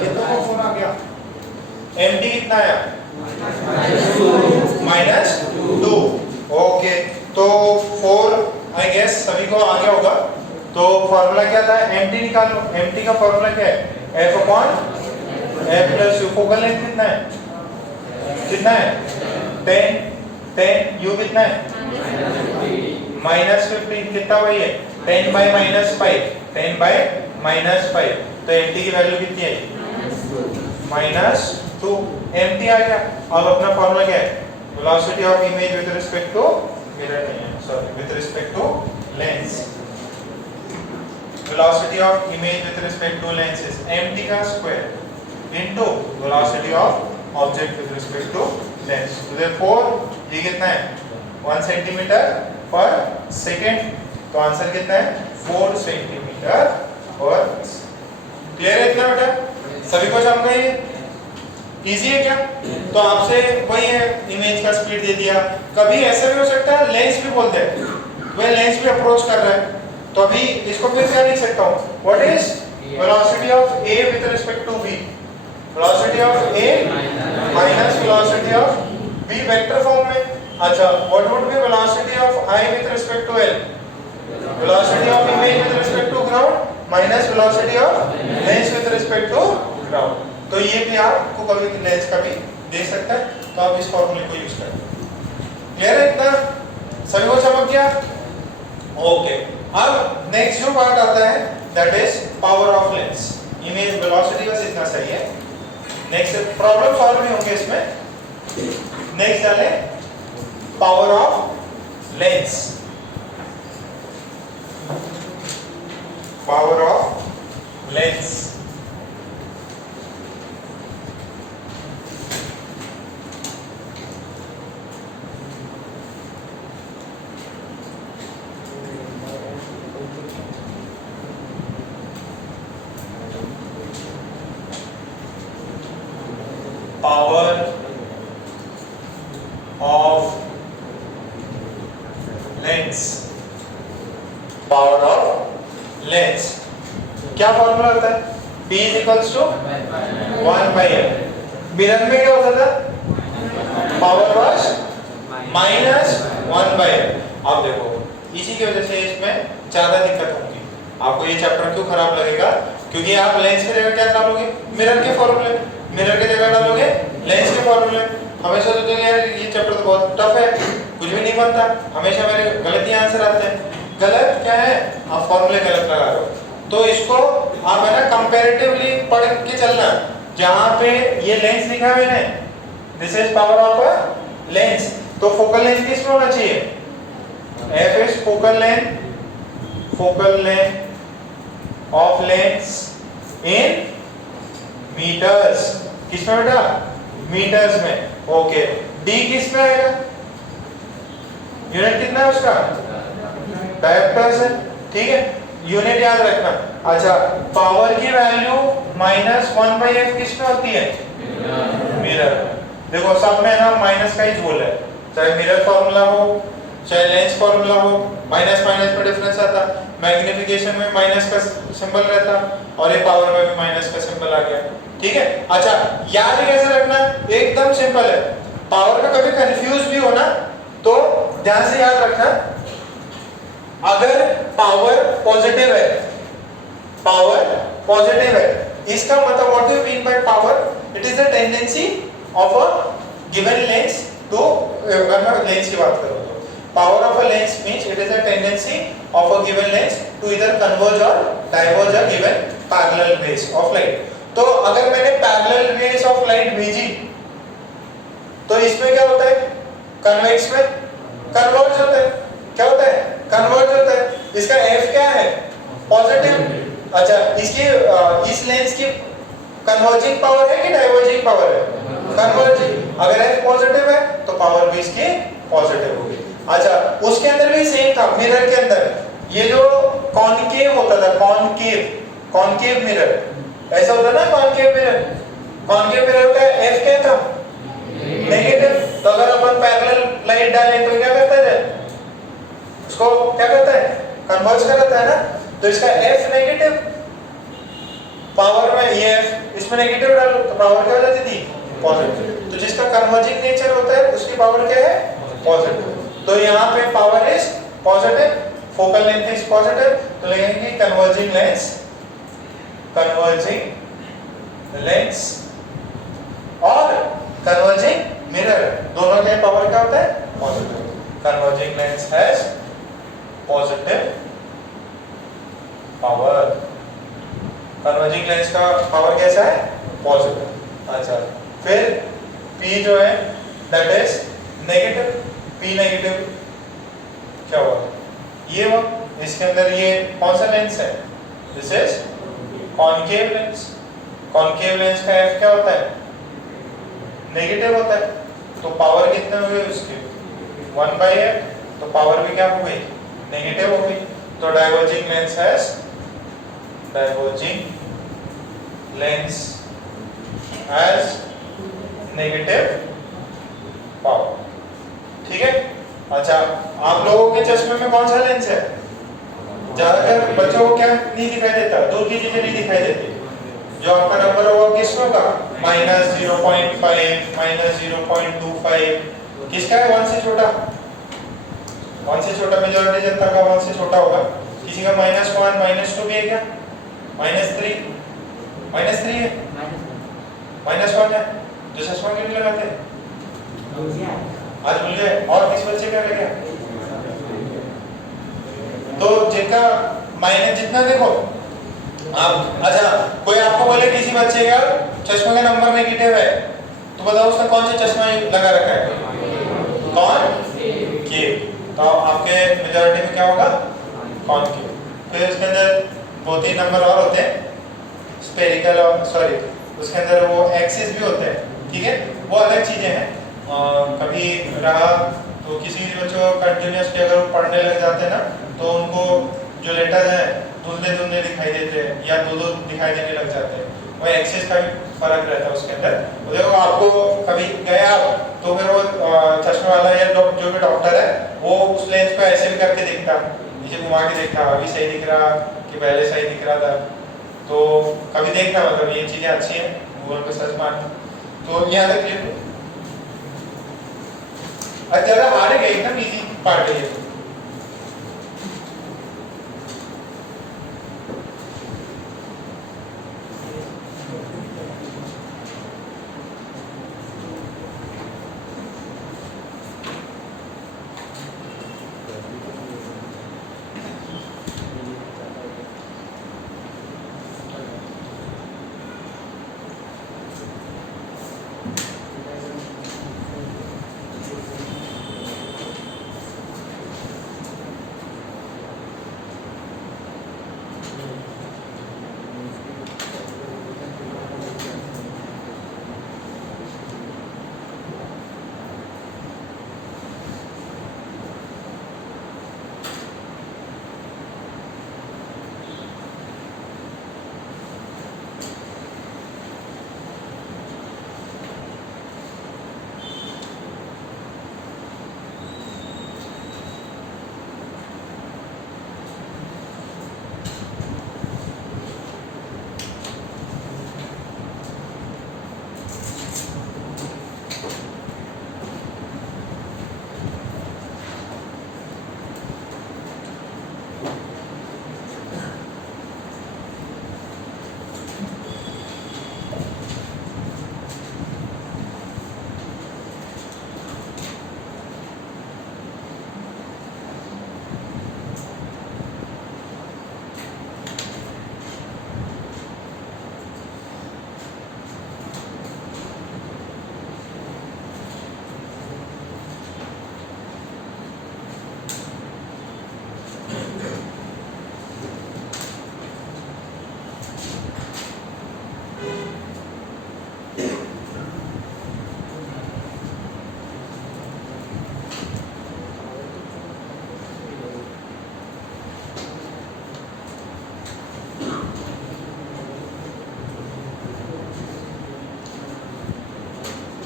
कितना को फोर आ गया? MD कितना है? -2। ओके, तो 4 आई गेस सभी को आ गया होगा। तो फॉर्मूला क्या था? MD निकालो। MD का फॉर्मूला क्या है? F/F + U। फोकल लेंथ कितना है? कितना है? 10। U कितना है? -15। कितना वही है? 10/-5। 10/-5 -5, तो mt की वैल्यू कितनी आई? -2 mt आ गया। अब अपना फॉर्मूला क्या है? Velocity of image with respect to mirror नहीं है, sorry, with respect to lens. Velocity of image with respect to lens is mt का square into velocity of object with respect to lens. तो देयरफॉर ये कितना है? 1 सेंटीमीटर पर सेकंड। तो आंसर कितना है? 4 सेंटीमीटर पर। क्लियर है इतना बेटा? सभी को समझ गए? इजी है क्या? तो आपसे वही है, इमेज का स्पीड दे दिया। कभी ऐसा भी हो सकता है लेंस भी बोलते हैं, वह लेंस भी अप्रोच कर रहा है, तो अभी इसको फिर से लिख सकता हूँ, what is velocity of A with respect to B? Velocity of A minus velocity of B vector form में। अच्छा, what would be velocity of I with respect to L? Velocity of image with respect to ground minus velocity of lens with respect to ground. तो ये भी आपको कभी लेंस का भी दे सकता है, तो आप इस फॉर्मूले को यूज करें। क्लियर है इतना? सभी को समझ गया? ओके, अब नेक्स्ट जो पार्ट आता है that is power of lens. Image velocity बस इतना सही है। नेक्स्ट प्रॉब्लम सॉल्व भी होंगे इसमें। नेक्स्ट डाले power of lens. Power of lens. Power of lens. Power of lens क्या फॉर्मूला होता है? P is equals to 1/m। Mirror में क्या होता था? Power was -1/m। अब देखो, इसी की वजह से इसमें ज्यादा दिक्कत होगी। आपको ये चैप्टर क्यों खराब लगेगा? क्योंकि आप लेंस की जगह क्या डालोगे? मिरर के फॉर्मूले। मिरर की जगह डालोगे लेंस के फॉर्मूले। हमेशा सोचते हैं यार ये चैप्टर तो बहुत टफ है, कुछ भी नहीं बनता, हमेशा मेरे गलत ही आंसर आते हैं। गलत क्या है? आप फॉर्मूले गलत लगा रहे हो। तो इसको आप है ना कंपैरेटिवली पढ़ के चलना। जहां पे ये लेंस लिखा है मैंने, this is power of a lens, तो फोकल लेंथ किस में होना चाहिए? F is focal length of lens in metres. किस में बेटा? मीटर्स में। ओके, D किस में आएगा? यूनिट कितना है उसका? डायोप्टर्स है, ठीक है, यूनिट याद रखना। अच्छा, पावर की वैल्यू -1/f किस में होती है? मिरर। देखो सब में ना माइनस का ही झोल है, चाहे मिरर फॉर्मूला हो चाहे लेंस फॉर्मूला हो, माइनस माइनस में डिफरेंस आता। मैग्निफिकेशन में माइनस का सिंबल रहता और ये पावर में भी माइनस का सिंबल आ गया, ठीक है। अच्छा, याद कैसे रखना? एकदम सिंपल है। पावर में कभी कंफ्यूज भी हो ना तो ध्यान से याद रखना, अगर पावर पॉजिटिव है, पावर पॉजिटिव है, इसका मतलब what do you mean by power? It is the tendency of a given lens to, अगर मैं लेंस की बात करूं तो power of a lens means it is a tendency of a given lens to either converge or diverge a given parallel rays of light. तो अगर मैंने पैरेलल रेज ऑफ लाइट भेजी तो इसमें क्या होता है? कन्वेक्स में कन्वर्ज होता है। क्या होता है? कन्वर्ज होता है। इसका F क्या है? पॉजिटिव। अच्छा, इसकी इस लेंस की कन्वर्जिंग पावर है कि डाइवर्जिंग पावर है? कन्वर्जिंग। अगर F पॉजिटिव है तो पावर भी इसकी पॉजिटिव होगी। अच्छा, उसके अंदर भी सेम था। मिरर के अंदर ये जो कॉनकेव होता था, कॉनकेव मिरर, ऐसा होता ना कॉनकेव मिरर। कॉनकेव मिरर का F क्या था? नेगेटिव। तो अगर अपन पैरेलल लाइट डालें तो क्या करता है? उसको क्या करता है? कन्वर्ज करता है ना। तो इसका F नेगेटिव, पावर में ये F इसमें नेगेटिव डालो तो पावर क्या हो जाती थी? पॉजिटिव। तो जिसका कन्वर्जिंग नेचर होता है उसकी पावर क्या है? पॉजिटिव। तो यहाँ पे power is positive, focal length is positive, तो लिखेंगे कन्वर्जिंग लेंस और कन्वर्जिंग मिरर, दोनों के पावर क्या होता है? Positive. Converging lens has positive power. Converging lens का पावर कैसा है? पॉजिटिव। अच्छा, फिर P जो है that is negative, P negative क्या हुआ? ये हुआ। इसके अंदर ये कौन सा लेंस है? This is concave lens. Concave lens का F क्या होता है? नेगेटिव होता है। तो पावर कितने हो गए उसके? 1/f। तो पावर भी क्या हो गई? नेगेटिव हो गई। तो diverging lens has negative power. ठीक है। अच्छा, आप लोगों के चश्मे में कौन सा लेंस है? ज्यादातर बच्चों को क्या नहीं दिखाई देता? दूर की चीजें नहीं दिखाई देती। जो आपका नंबर होगा किस में होगा? -0.5, -0.25। किसका है 1 से छोटा? 1 से छोटा मेजॉरिटी जनता का 1 से छोटा होगा। किसी का -1, -2 भी है क्या? -3 है, -1 है। जो चश्मा क्यों नहीं लगाते? आज भूल गए। और किस बच्चे का लग गया? तो जिनका माइनस जितना देखो आप। अच्छा, कोई आपको बोले किसी बच्चे का चश्मे का नंबर नेगेटिव है, तो बताओ उसने कौन सा चश्मा लगा रखा है? कौन के? तो आपके मेजॉरिटी में क्या होगा? कौन के। फिर उसके अंदर 2-3 नंबर और होते हैं, स्फेरिकल और सॉरी उसके अंदर वो एक्सिस भी होते हैं। ठीक है, वो अलग चीजें हैं। कभी रहा तो किसी बच्चों कंटिन्यूसली अगर वो पढ़ने लग जाते हैं ना, तो उनको जो लेटर्स हैं धुंधले धुंधले दिखाई देते हैं या दो दिखाई देने लग जाते हैं। वो एक्सिस का भी फर्क रहता है उसके अंदर। तो देखो, आपको कभी गए आप तो फिर वो चश्मे वाला या जो भी डॉक्टर है वो उस लेंस को ऐसे भी करके देखता, नीचे घुमा के देखता, अभी सही दिख रहा कि पहले सही दिख रहा था। तो कभी देखना, मतलब ये चीजें अच्छी हैं, गूगल पे सर्च मारना। तो यहाँ तक क्लियर। अच्छा, हार गए एकदम इजी पार्ट है ये।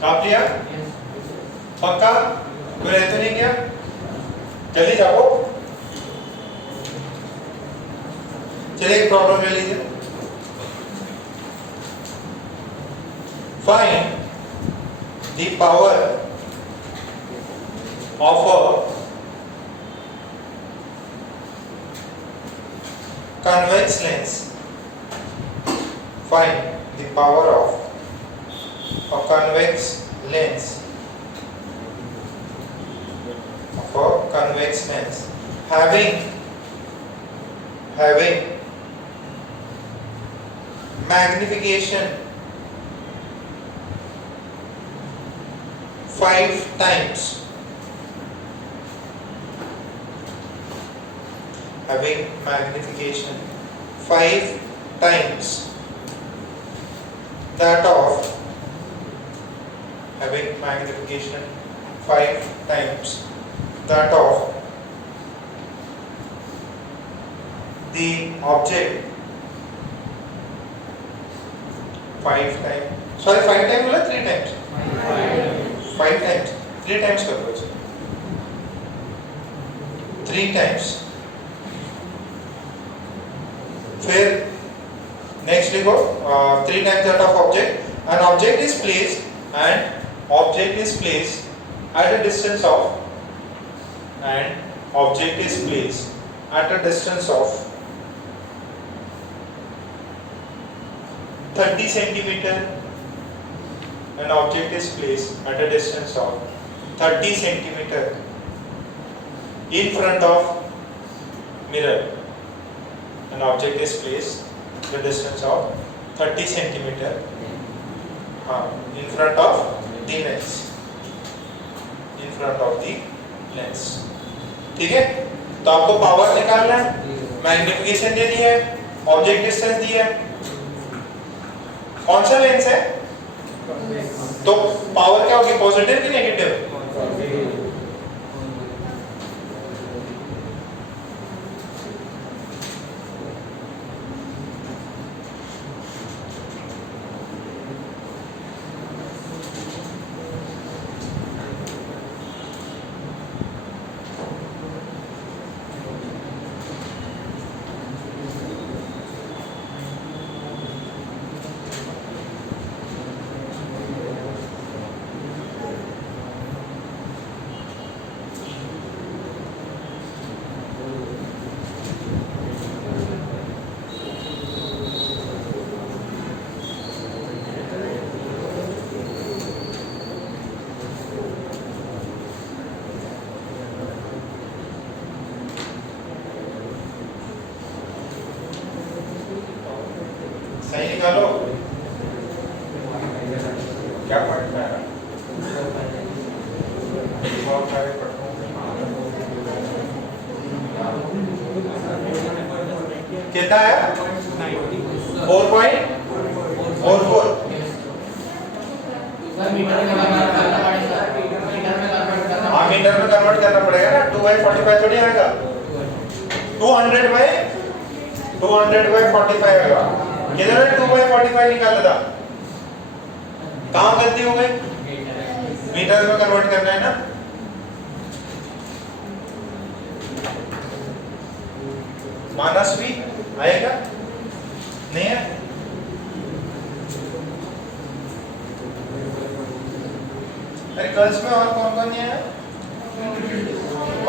आप लिया? पक्का? कोई रह तो नहीं गया? जल्दी जाओ। चलिए प्रॉब्लम ले लीजिए। Find the power of a convex lens. Find the power of a convex lens. Of a convex lens having magnification 5 times, having magnification 5 times that of, having magnification 5 times that of the object, 5 times, sorry 5 times बोला 3 times, 5 times, 3 times कर दो इसे, 3 times. फिर next लिखो 3 times that of object. An object is placed at a distance of, and object is placed at a distance of 30 centimeter. An object is placed at a distance of 30 centimeter in front of mirror. An object is placed at a distance of 30 centimeter in front of the lens. In front of the lens. ठीक है? तो आपको पावर निकालना है, मैग्निफिकेशन दे दी है, ऑब्जेक्ट डिस्टेंस दी है, कौन सा लेंस है? तो पावर क्या होगी, पॉजिटिव कि नेगेटिव? सही निकालो, क्या पढ़ना है? कितना है? 4.44। हाँ, मीटर में कन्वर्ट करना पड़ेगा ना, 2/45 थोड़ी आएगा, 200/45 आएगा। किधर है 2/45 निकाला था? कहाँ गलती हो गई? मीटर में कन्वर्ट करना है ना। माइनस भी आएगा, नहीं है? अरे गर्ल्स में और कौन कौन नहीं आया?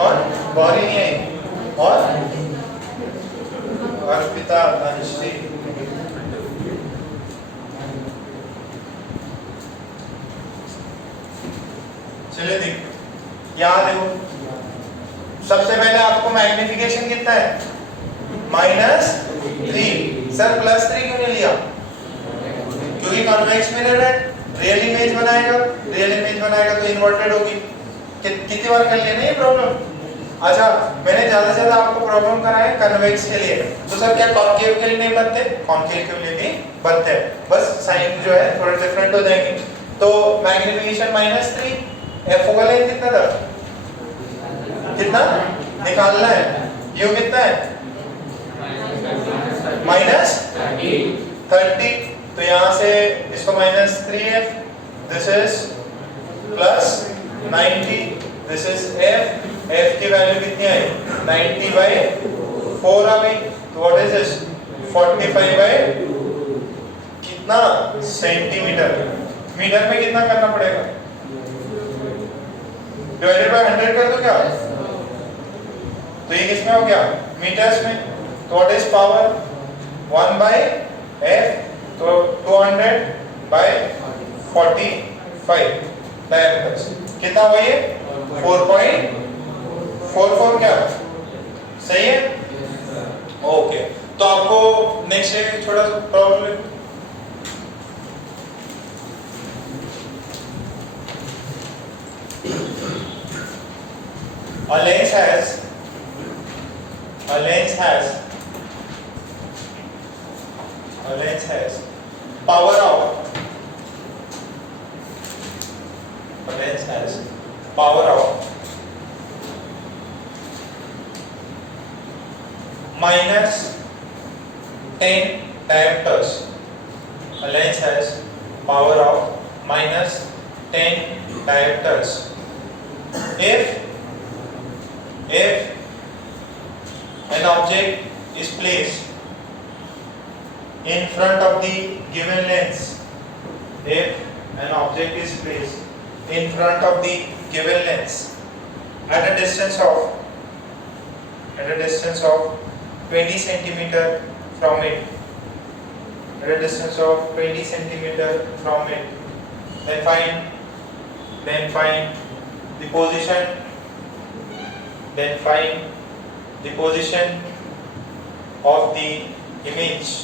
और गौरी नहीं आई, और अर्पिता, अंशी, चलिए देख, याद है वो। सबसे पहले आपको मैग्निफिकेशन कितना है? -3। सर +3 क्यों नहीं लिया? क्योंकि कॉन्वेक्स मिरर है, रियल इमेज बनाएगा तो इन्वर्टेड होगी। कितनी बार कर लेना ये प्रॉब्लम? अच्छा, मैंने ज्यादा से ज्यादा आपको प्रॉब्लम कराया कन्वेक्स के लिए, तो सर क्या कॉन्केव के लिए नहीं बनते? कॉन्केव के लिए भी बनते हैं, बस साइन जो है थोड़े डिफरेंट हो जाएंगे। तो मैग्निफिकेशन -3, एफ का लेंथ कितना था? कितना निकालना है? यू कितना है? -30। तो यहाँ से इसको -3f, this is +90, this is f की वैल्यू कितनी आई? 90/4 आ गई। तो व्हाट इज दिस? 45 कितना सेंटीमीटर। मीटर में कितना करना पड़ेगा? डिवाइडेड बाय 100 कर दो क्या? तो ये किसमें हो गया? मीटर्स में। तो व्हाट इज पावर? 1/f, तो 200/45 डायमीटर्स। कितना हुआ ये? 4.44 क्या? सही है? ओके, तो आपको नेक्स्ट छोटा सा problem a lens has power of minus 10 diopters. A lens has power of minus 10 diopters. If an object is placed in front of the given lens, at a distance of 20 centimeter from it, then find the position of the image.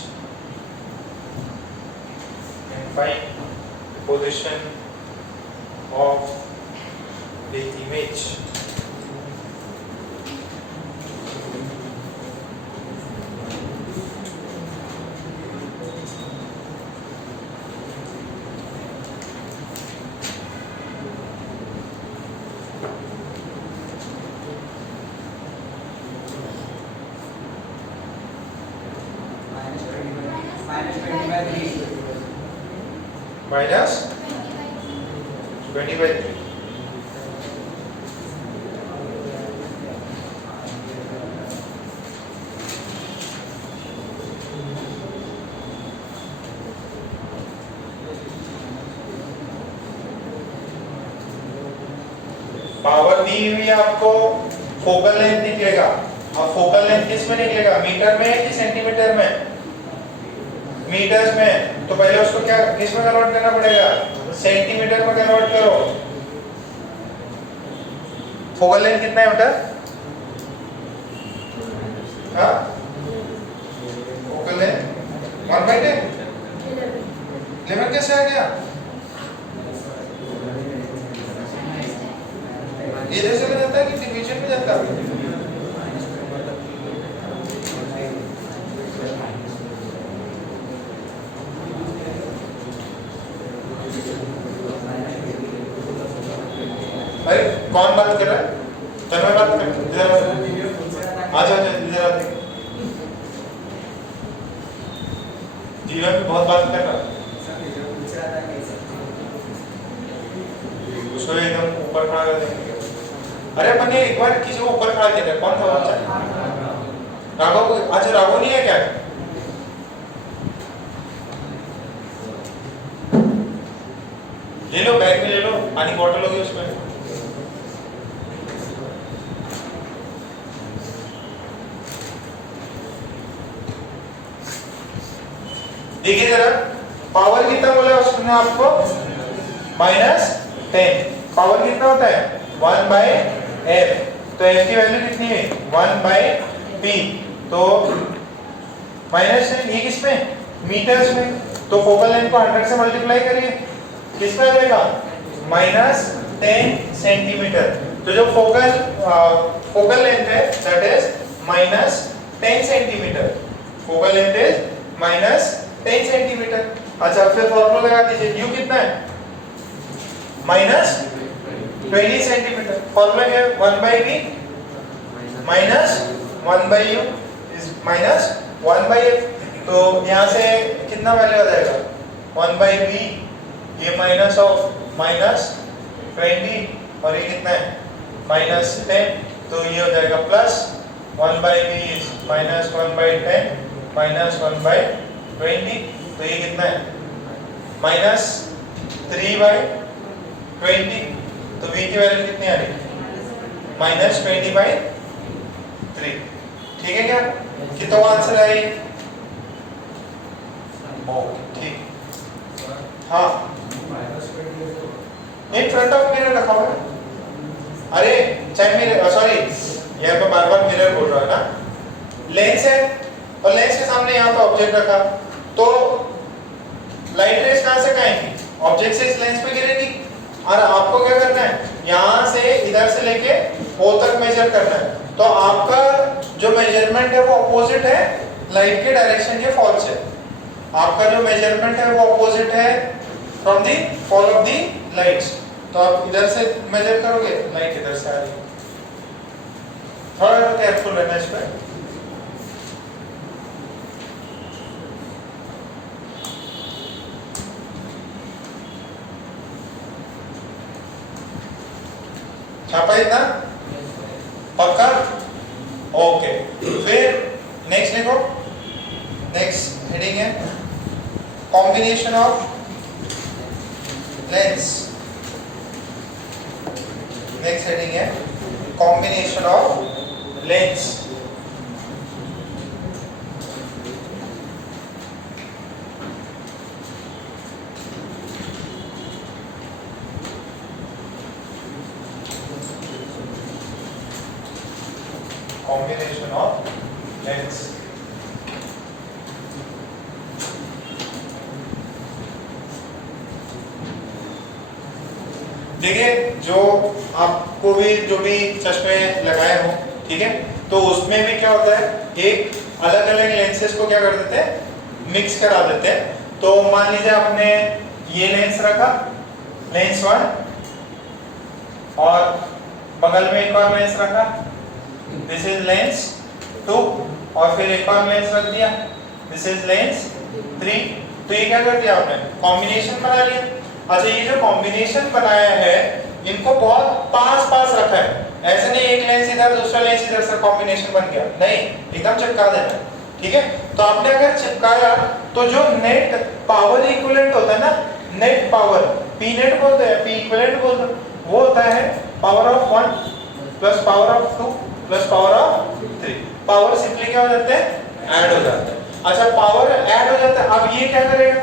Minus 20 by 3. Power दी हुई है आपको, फोकल लेंथ निकलेगा। अब फोकल लेंथ किस में निकलेगा, मीटर में कि सेंटीमीटर में? मीटर्स में। तो पहले उसको क्या किस में कन्वर्ट करना पड़ेगा, सेंटीमीटर में कन्वर्ट करो। फोकल लेंथ कितना है बेटा? हाँ, फोकल लेंथ 1/10। लिमिट कैसे आ गया? इधर से जाता है कि डिवीजन में जाता है? अरे कौन बात कर रहा है? तन्मय बात कर, इधर आजा इधर आते। जीवन में बहुत बात कर रहा है, उसको एकदम ऊपर खड़ा कर देंगे। अरे अपन ने एक बार किसी को ऊपर खड़ा किया था, कौन था बच्चा? राघव को। अच्छा राघव नहीं है क्या? ले लो, बैग में ले लो, पानी की बोतल होगी उसमें। देखिए जरा, पावर कितना बोला उसने आपको? -10। पावर कितना होता है? 1/f। तो f की वैल्यू कितनी है? 1/p। तो -10 ये किसमें? मीटर्स में। तो फोकल लेंथ को 100 से मल्टीप्लाई करिए, किस पे आ जाएगा? -10 सेंटीमीटर। तो जो फोकल लेंथ है that is -10 centimetre. Focal length is -10 centimetre. अच्छा फिर फॉर्मूला लगा दीजिए, u कितना है? -20 सेंटीमीटर। फॉर्मूला क्या है? 1/v -1/u is -1/f। तो यहाँ से कितना वैल्यू आ जाएगा? 1/v, ये माइनस ऑफ -20 और ये कितना है? -10। तो ये हो जाएगा प्लस 1/v इज -1/10 -1/20। तो ये कितना है? -3/20। तो v की वैल्यू कितनी आ रही है? -20/3। ठीक है क्या? कितना आंसर आई? ठीक। हाँ, इन फ्रंट ऑफ मिरर रखा हुआ है। अरे चाहे मिरर, सॉरी यहाँ पे बार बार मिरर बोल रहा है ना। लेंस है और लेंस के सामने यहाँ पे ऑब्जेक्ट रखा, तो लाइट रेस कहाँ से आएंगी? ऑब्जेक्ट से इस लेंस पे गिरेगी। और आपको क्या करना है? यहाँ से इधर से लेके O तक मेजर करना है, तो आपका जो मेजरमेंट है वो अपोजिट है लाइट के डायरेक्शन के फॉल से। आपका जो मेजरमेंट है वो अपोजिट है from the fall of the lights. तो आप इधर से मेजर करोगे, लाइट इधर से आ रही है। थोड़ा केयरफुल रहना इस पर। छापा इतना पक्का? ओके, फिर नेक्स्ट देखो, नेक्स्ट हेडिंग है combination of lens. Next heading है combination of lens. Combination of lens. देखिए, जो आपको भी जो भी चश्मे लगाए हो, ठीक है, तो उसमें भी क्या होता है, एक अलग अलग लेंसेज को क्या कर देते हैं, मिक्स करा देते हैं। तो मान लीजिए आपने ये लेंस रखा, लेंस 1, और बगल में एक और लेंस रखा, दिस इज लेंस 2, और फिर एक और लेंस रख दिया, दिस इज लेंस 3। तो ये क्या कर दिया आपने, कॉम्बिनेशन बना लिया। अच्छा, ये जो कॉम्बिनेशन बनाया है इनको बहुत पास पास रखा है, ऐसे नहीं एक लेंस इधर दूसरा लेंस इधर से कॉम्बिनेशन बन गया, नहीं, एकदम चिपका देना है, ठीक है। तो आपने अगर चिपकाया तो जो नेट पावर इक्विवेलेंट होता है ना, नेट पावर, पी नेट बोलते हैं, पी इक्विवेलेंट बोलते हैं, वो होता है power of 1 plus power of 2 plus power of 3। Power simply क्या हो जाते हैं, ऐड हो जाते हैं। अच्छा, पावर ऐड हो जाता है, अब ये क्या करेगा,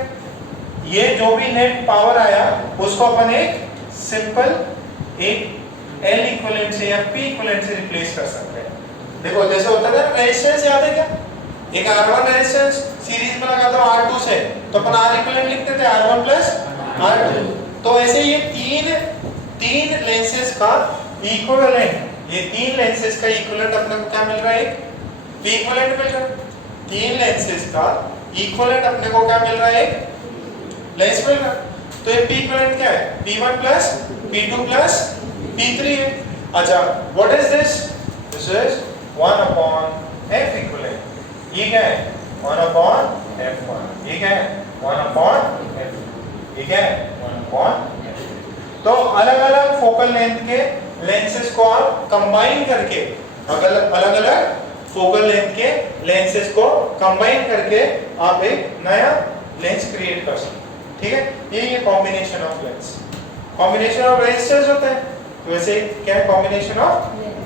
ये जो भी नेट पावर आया उसको अपन एक सिंपल एक L इक्विवेलेंट से या P इक्विवेलेंट से रिप्लेस कर सकते हैं। देखो जैसे होता है रेजिस्टेंस, याद है क्या, एक R1 रेजिस्टेंस सीरीज में लगा दो R2 से, तो अपन R इक्विवेलेंट लिखते थे R1 प्लस R2। तो ऐसे ये तीन लेंसेज का इक्विवेलेंट, ये तीन लेंसेज का इक्विवेलेंट अपने को क्या मिल रहा है, एक P इक्विवेलेंट मिल रहा है। तीन लेंसेज का इक्विवेलेंट अपने को क्या मिल रहा है, लेंस मिल रहा है। तो ये P इक्विवेलेंट क्या है, P1 plus P2 plus P3 है। अच्छा, what is this, this is 1 upon F equivalent. ये क्या है, 1 अपॉन F1। ये क्या है, 1 अपॉन F2। ये क्या है, 1 अपॉन F2। तो अलग अलग फोकल लेंथ के लेंसेज को आप कंबाइन करके, अलग अलग फोकल लेंथ के लेंसेज को कंबाइन करके आप एक नया लेंस क्रिएट कर सकते हैं, ठीक है। ये combination of lens, combination of resistance होता है। तो वैसे क्या है, कॉम्बिनेशन ऑफ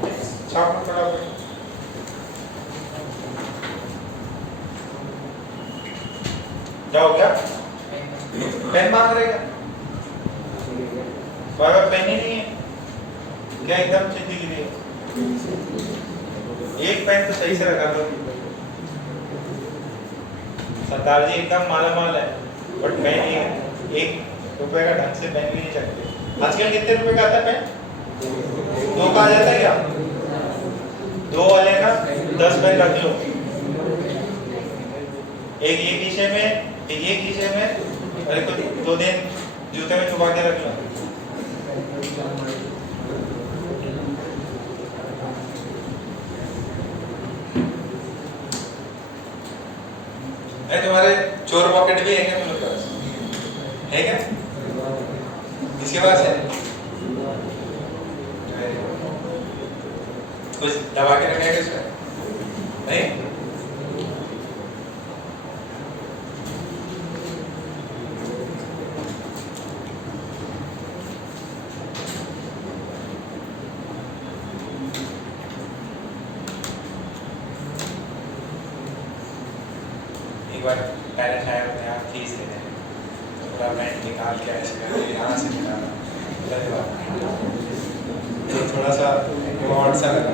लेंस। छाप फटाफट, जाओ क्या पेन मांग रहे क्या, बार पेन ही नहीं है क्या, एकदम चिट्ठी गिरी है। एक पेन तो सही से रखा दो, सरदार जी एकदम माला माल है, बट पेन ही है, 1 रुपए का ढंग से पेन भी नहीं चलते। आजकल कितने रुपए का आता है पेन, 2 का आ जाता है क्या, 2 वाले का 10 पेन रख लो, एक ये खींचे में, एक ये खींचे में, और एक 2 दिन जूते में छुपा के रख लो। तुम्हारे चोर पॉकेट भी है क्या, तुम लोग पास है क्या, किसके पास है, कुछ दबा के रखा है क्या नहीं, पेरेंट है अपने आप फीस देते हैं, तो पूरा पेंट निकाल के ऐसे करके यहाँ से निकाला, तो थोड़ा सा ऑड सा लगा,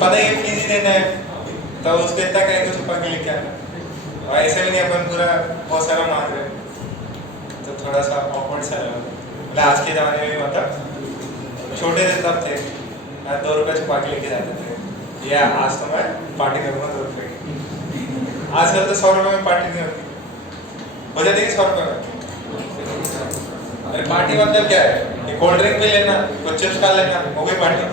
पता है फीस ही देना है, तो उसको इतना कहीं को छुपा के लेके आना, और ऐसे भी नहीं अपन पूरा बहुत सारा मांग रहे, तो थोड़ा सा ऑकवर्ड सा लगा। मतलब आज के ज़माने में मतलब छोटे से तब थे, मैं 2 रुपए छुपा के लेके जाते थे, ये आज तो मैं पार्टी करूंगा 2 रुपए की। आजकल तो 100 रुपए में पार्टी नहीं होती, हो जाती है 100 रुपए में। अरे पार्टी मतलब क्या है, ये कोल्ड ड्रिंक भी लेना, कुछ चिप्स खा लेना, हो गई पार्टी।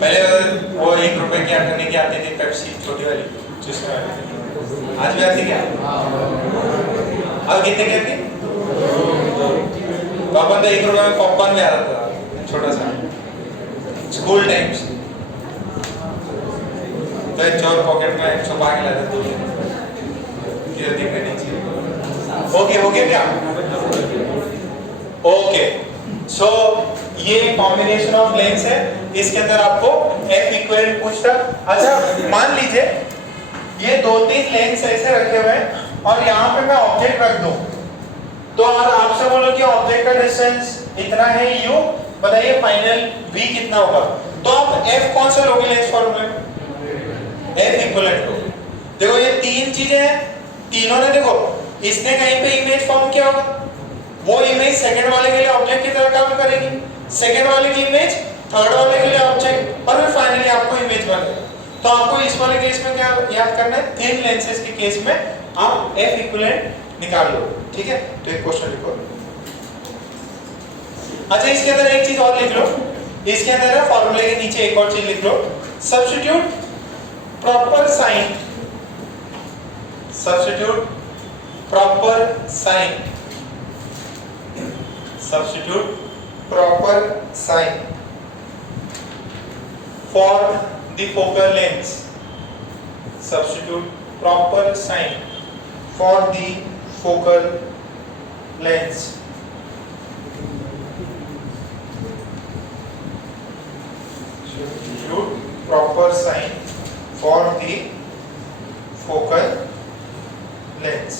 पहले वो 1 रुपए की आटने की आती थी पेप्सी छोटी वाली चूसने वाली, आज भी आती क्या? अब कितने की आती? तो अपन तो 1 रुपए में पॉपकॉर्न भी आ रहा था छोटा सा, स्कूल टाइम्स। तो एक चोर पॉकेट में छुपा के लाता था, ये दिखने नहीं चाहिए। ओके हो गया क्या? ओके, सो ये कॉम्बिनेशन ऑफ लेंस है, इसके अंदर आपको F इक्विवेलेंट पूछता। अच्छा मान लीजिए ये 2-3 लेंस ऐसे रखे हुए हैं और यहाँ पे मैं ऑब्जेक्ट रख दूं, तो और आपसे बोलो कि ऑब्जेक्ट का डिस्टेंस इतना है u, बताइए फाइनल v कितना होगा। तो आप F कौन सा लोगे लेंस फॉर्मूले में? F इक्विवेलेंट लो। देखो ये 3 चीजें हैं, तीनों ने देखो इसने कहीं पे इमेज फॉर्म किया होगा, वो इमेज सेकंड वाले के लिए ऑब्जेक्ट की तरह काम करेगी, सेकंड वाले की इमेज थर्ड वाले के लिए ऑब्जेक्ट, और फिर फाइनली आपको इमेज बनेगा। तो आपको इस वाले केस में क्या याद करना है, थिन लेंसेज के केस में आप F इक्विवेलेंट निकाल लो, ठीक है। तो एक क्वेश्चन लिखो। अच्छा इसके अंदर एक चीज और लिख लो, इसके अंदर है फॉर्मूले के नीचे एक और चीज लिख लो, substitute proper sign, substitute proper sign, substitute proper sign for the focal length, substitute proper sign for the focal length. Substitute proper sign for the focal length.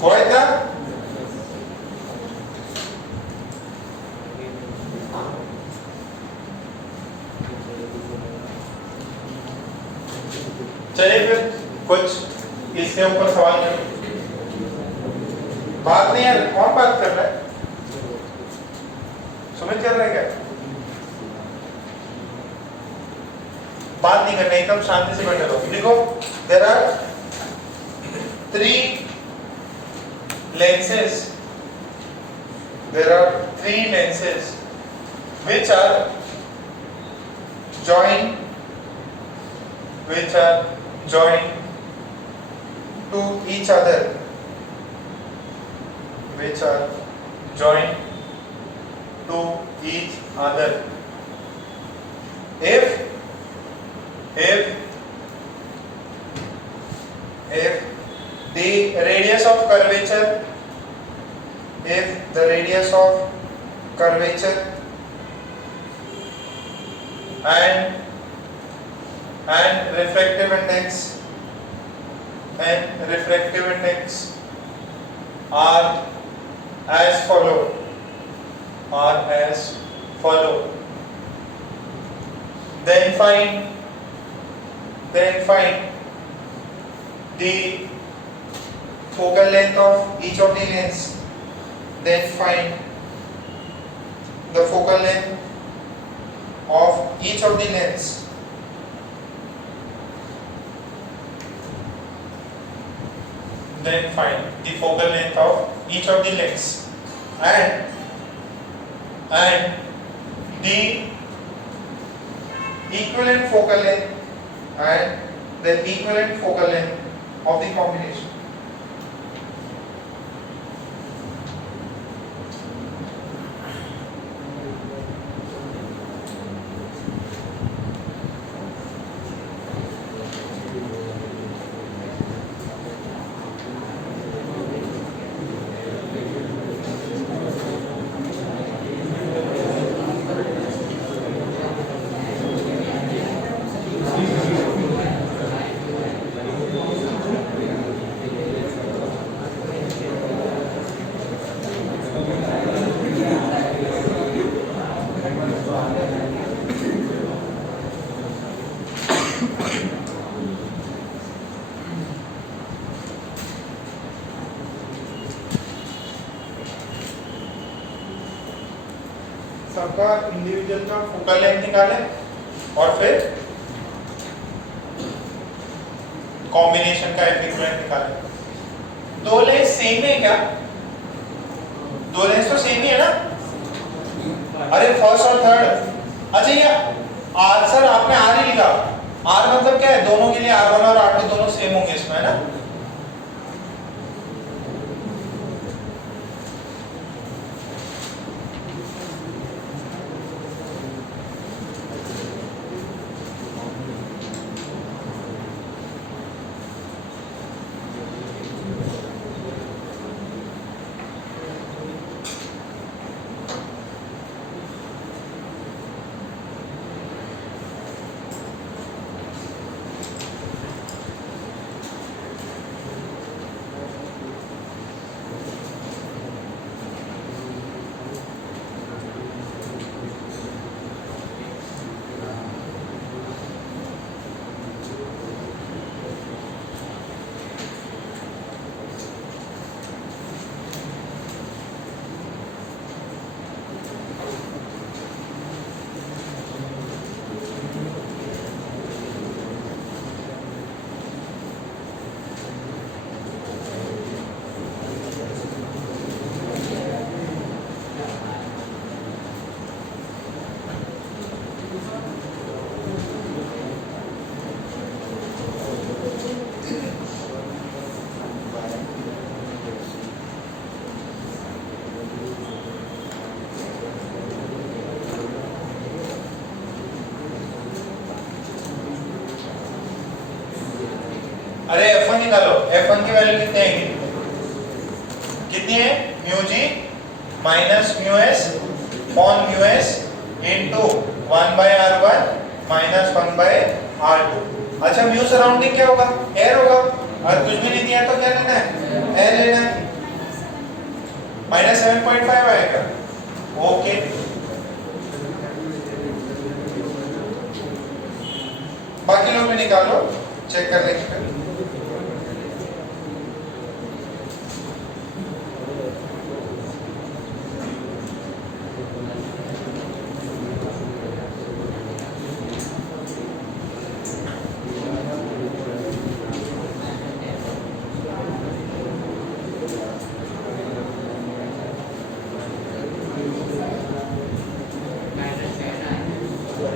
Got that? चलिए फिर कुछ इसके ऊपर सवाल करें। बात नहीं है, कौन बात कर रहा है? सुमित कर रहा है क्या? बात नहीं करना, एकदम शांति से बैठे रहो। देखो there are 3 lenses, there are 3 lenses which are joined to each other, which are joined to each other. If the radius of curvature, if the radius of curvature and refractive index are as follow, then find the focal length of each of the lens, then find the focal length of each of the lens, then find the focal length of each of the lens and the equivalent focal length and the equivalent focal length of the combination. का इंडिविजुअल का फोकल लेंथ निकाले और फिर कॉम्बिनेशन का इक्विवेलेंट निकाले। दो लेंस सेम है क्या? दो लेंस तो सेम ही है ना? अरे फर्स्ट और थर्ड। अच्छा ये आर सर आपने आर ही लिखा, आर मतलब क्या है? दोनों के लिए R1 और R2 दोनों सेम होंगे इसमें, है ना? अरे F1 निकालो, F1 की वैल्यू कितनी आएगी? कितनी है? Mu ji minus mu S upon mu s into 1 by R1 minus 1 by R2। अच्छा म्यू सराउंडिंग क्या होगा? एयर होगा। और कुछ भी नहीं दिया तो क्या लेना है? एयर लेना है। माइनस 7.5 आएगा। ओके बाकी लोग भी निकालो, चेक कर लेंगे फिर।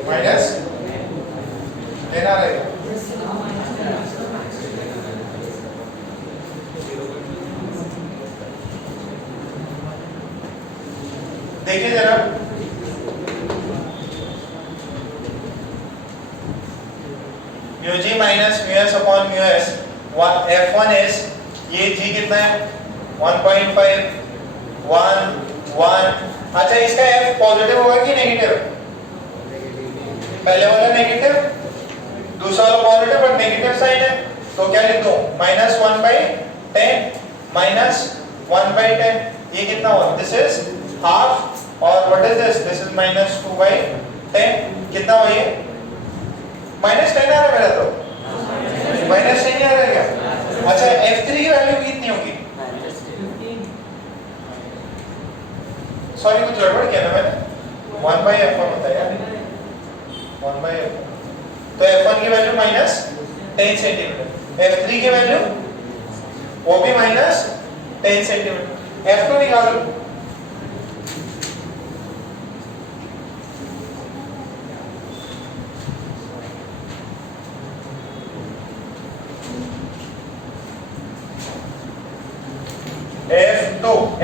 माइनस लेना रहेगा। देखिए जरा mu ji minus mu S upon mu S F1 is ये जी कितना है? 1.5 1 1। अच्छा इसका F पॉजिटिव होगा कि नेगेटिव? पहले वाला नेगेटिव, दूसरा वाला पॉजिटिव बट नेगेटिव साइन है, तो क्या लिख दूं? Minus 1/10 minus 1/10। ये कितना हुआ? दिस इज हाफ और what is this? This is minus 2/10। कितना हुआ ये? माइनस 10 आ रहा है मेरा तो, माइनस 10 आ रहा है क्या? अच्छा F3 की वैल्यू कितनी होगी? सॉरी कुछ गड़बड़ किया ना मैंने, 1/F1 होता है यार, 1/F1। तो F1 की वैल्यू माइनस 10 सेंटीमीटर, F3 की वैल्यू वो भी माइनस 10 सेंटीमीटर। F2 निकालो।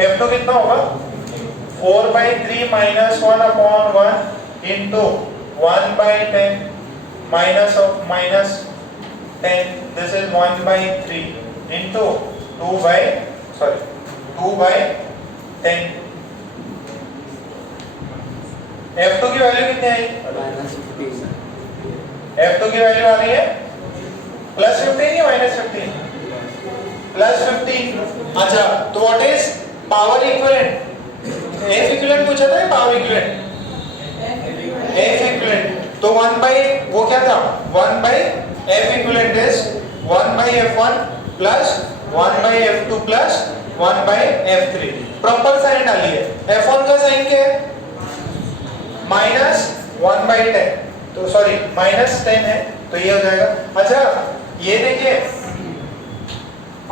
F2 कितना होगा? 4/3 minus 1 upon 1 into 1/10 minus of minus 10, this is 1/3 into 2/10। F2 की वैल्यू कितनी आई? F2 की वैल्यू आ रही है +15 या -15? +15। अच्छा तो what is power equivalent? F equivalent पूछा था या पावर इक्विवेलेंट? F equivalent. तो 1 by वो क्या था? 1 by F equivalent is 1 by F1 plus 1 by F2 plus 1 by F3। Proper sign डालिए। F1 का साइन क्या है? -1/10, तो सॉरी -10 है, तो ये हो जाएगा। अच्छा ये देखिए,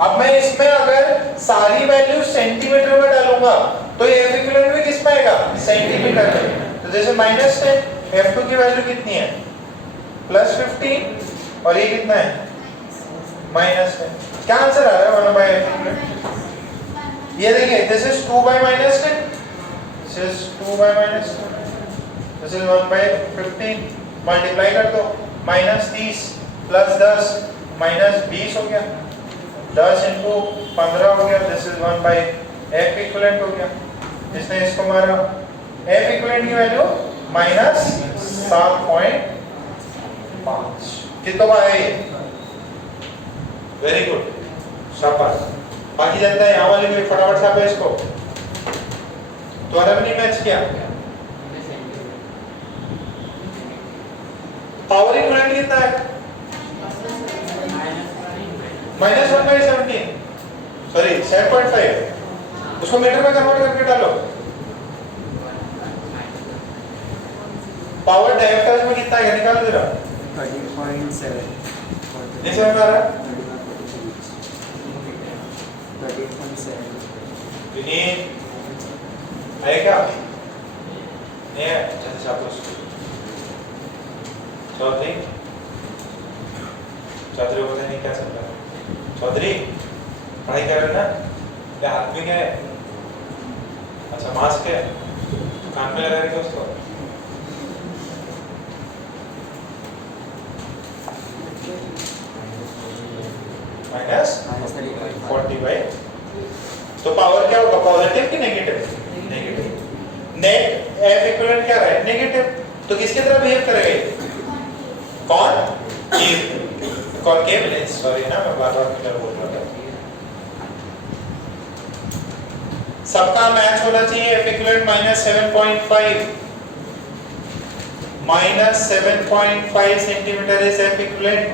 अब मैं इसमें अगर सारी वैल्यू सेंटीमीटर में डालूंगा तो ये F इक्विवेलेंट भी किस में आएगा, सेंटीमीटर में। तो जैसे -10, F2 की वैल्यू कितनी है, +15, और ये कितना है, -10। क्या आंसर आ रहा है 1/F? ये देखिए, this is 2/-10, this is 2/-10, this is 1/15, multiply कर दो, -30 + 10 -20 हो गया, 10 × 15 हो गया, दिस इज 1/F इक्विवेलेंट हो गया। इसने इसको मारा, F इक्विवेलेंट की वैल्यू -7.5। कितना आया ये, वेरी गुड, शाबाश। बाकी जनता यहाँ वाले भी फटाफट छापे इसको, तुम्हारा भी नहीं मैच किया। पावर इक्विवेलेंट कितना है, -1/17, सॉरी 7.5, उसको मीटर में कन्वर्ट करके डालो। पावर डायरेक्टर्स में कितना है, निकाल जरा। 30.7, नहीं समझ में आ रहा, 30.7, ये है क्या, नहीं है, जैसे छापो उसको। चौधरी, चौधरी को पता नहीं क्या चल रहा है, चौधरी पढ़ाई कर रहे ना, क्या हाथ में क्या है, अच्छा मास्क है, कान में लगा रहे उसको। -40/, तो पावर क्या होगा, पॉजिटिव कि negative, negative. Net F equivalent क्या है, नेगेटिव, तो किसकी तरह बिहेव करेगा, कौन, कॉनकेव लेंस, सॉरी ना मैं बार-बार क्लियर बोल रहा था। सबका मैच होना चाहिए। F equivalent -7.5, -7.5 centimetre is F equivalent.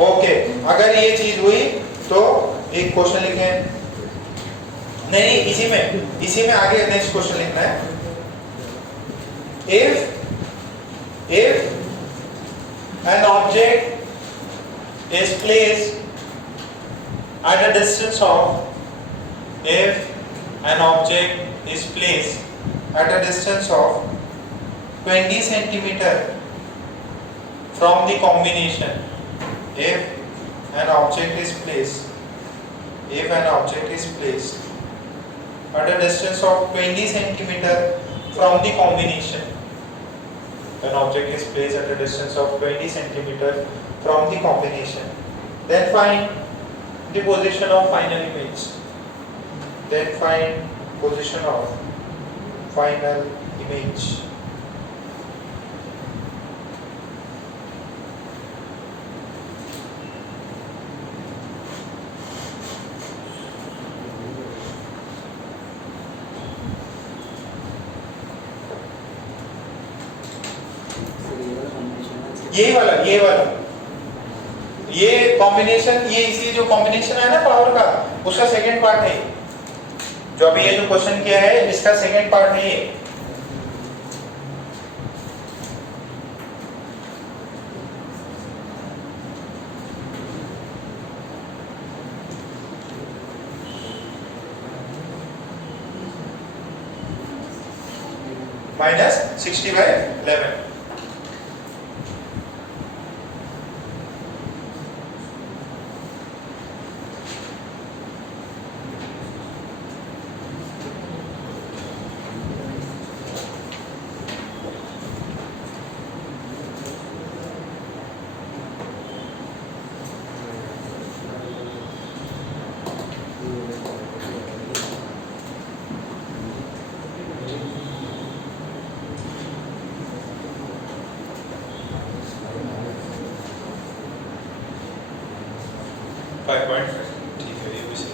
Okay, अगर ये चीज हुई तो एक क्वेश्चन लिखें, नहीं इसी में आगे नेक्स्ट क्वेश्चन लिखना है। if an object is placed at a distance of, if an object is placed at a distance of 20 centimeter from the combination, if an object is placed at a distance of 20 centimeter from the combination, an object is placed at a distance of 20 centimeter from the combination, then find the position of final image, then find position of final image. ये वाला ये कॉम्बिनेशन, ये इसी जो कॉम्बिनेशन है ना पावर का, उसका सेकंड पार्ट है, जो अभी ये जो क्वेश्चन किया है इसका सेकंड पार्ट है ये। -60/11। ठीक है, ये भी सही।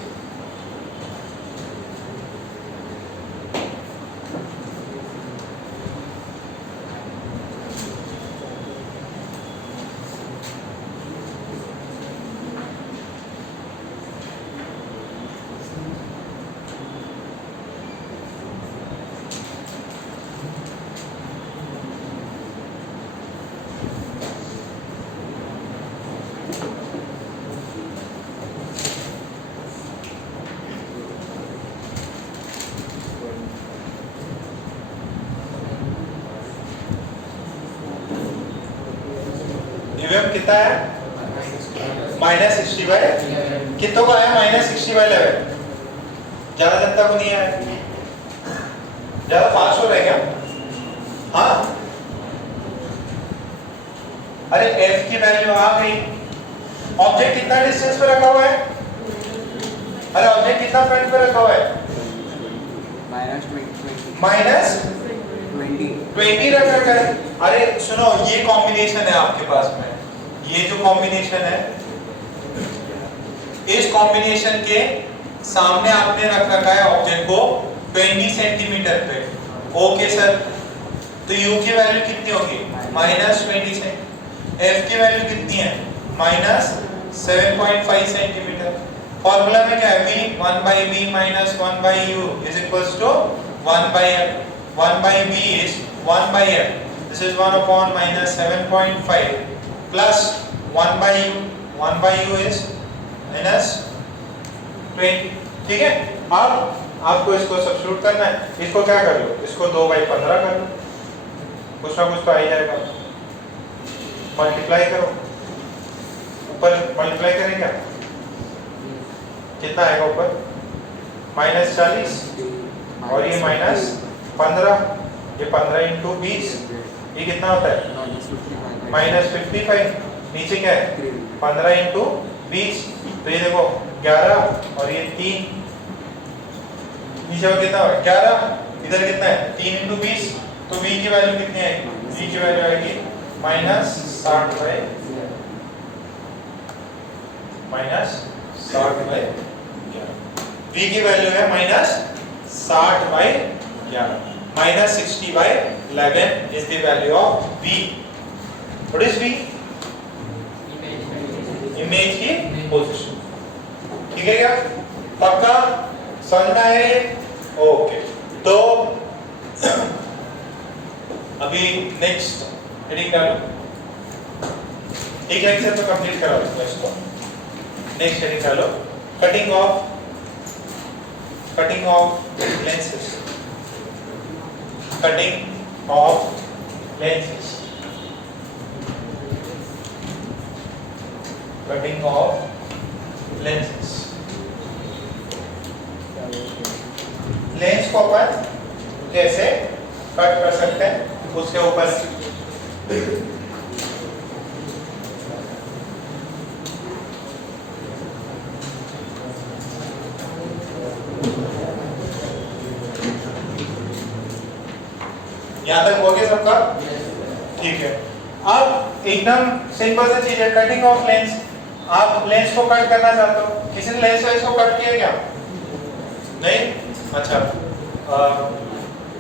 में कितना है -60/11 कितनों का आया -60/11 ज्यादा जनता को नहीं आया ज्यादा फास्ट हो रहा है क्या हाँ अरे f की वैल्यू आ गई ऑब्जेक्ट कितना डिस्टेंस पे रखा हुआ है अरे ऑब्जेक्ट कितना फ्रंट पे रखा हुआ है -20 रख रखा है अरे सुनो ये कॉम्बिनेशन है आपके पास में ये जो कॉम्बिनेशन है इस कॉम्बिनेशन के सामने आपने रख रखा है ऑब्जेक्ट को 20 सेंटीमीटर पे ओके सर तो u की वैल्यू कितनी होगी -20 से f की वैल्यू कितनी है -7.5 सेंटीमीटर फॉर्मूला में क्या है v 1/b - 1/u is equals to 1/f 1/b is 1/f this is 1 upon -7.5 plus 1/u 1/u is -20 ठीक है अब आपको इसको सब्स्टिट्यूट करना है इसको क्या कर लो इसको 2/15 कर लो कुछ ना कुछ तो आ ही जाएगा मल्टीप्लाई करो ऊपर मल्टीप्लाई करें क्या कितना आएगा ऊपर -40 और ये -15 ये 15 × 20 ये कितना होता है -55 नीचे क्या है 15 × 20 तो ये देखो 11 और ये 3 नीचे कितना है 11 इधर कितना है 3 × 20 तो v की वैल्यू कितनी आएगी v की वैल्यू आएगी -60/11 v की वैल्यू है -60/11 -60/11 is the value of v what is v image की पोजीशन ठीक है क्या पक्का समझना है ओके तो अभी नेक्स्ट हेडिंग डालो एक लेक्चर तो कंप्लीट करा दो इसको नेक्स्ट हेडिंग डालो cutting of lenses cutting of lenses cutting of lenses lens को अपन कैसे कट कर सकते हैं उसके ऊपर यहां तक हो गया सबका ठीक है अब एकदम सिंपल सी चीज है कटिंग ऑफ लेंस आप लेंस को कट करना चाहते हो किसी ने लेंस वाइज को कट किया क्या नहीं अच्छा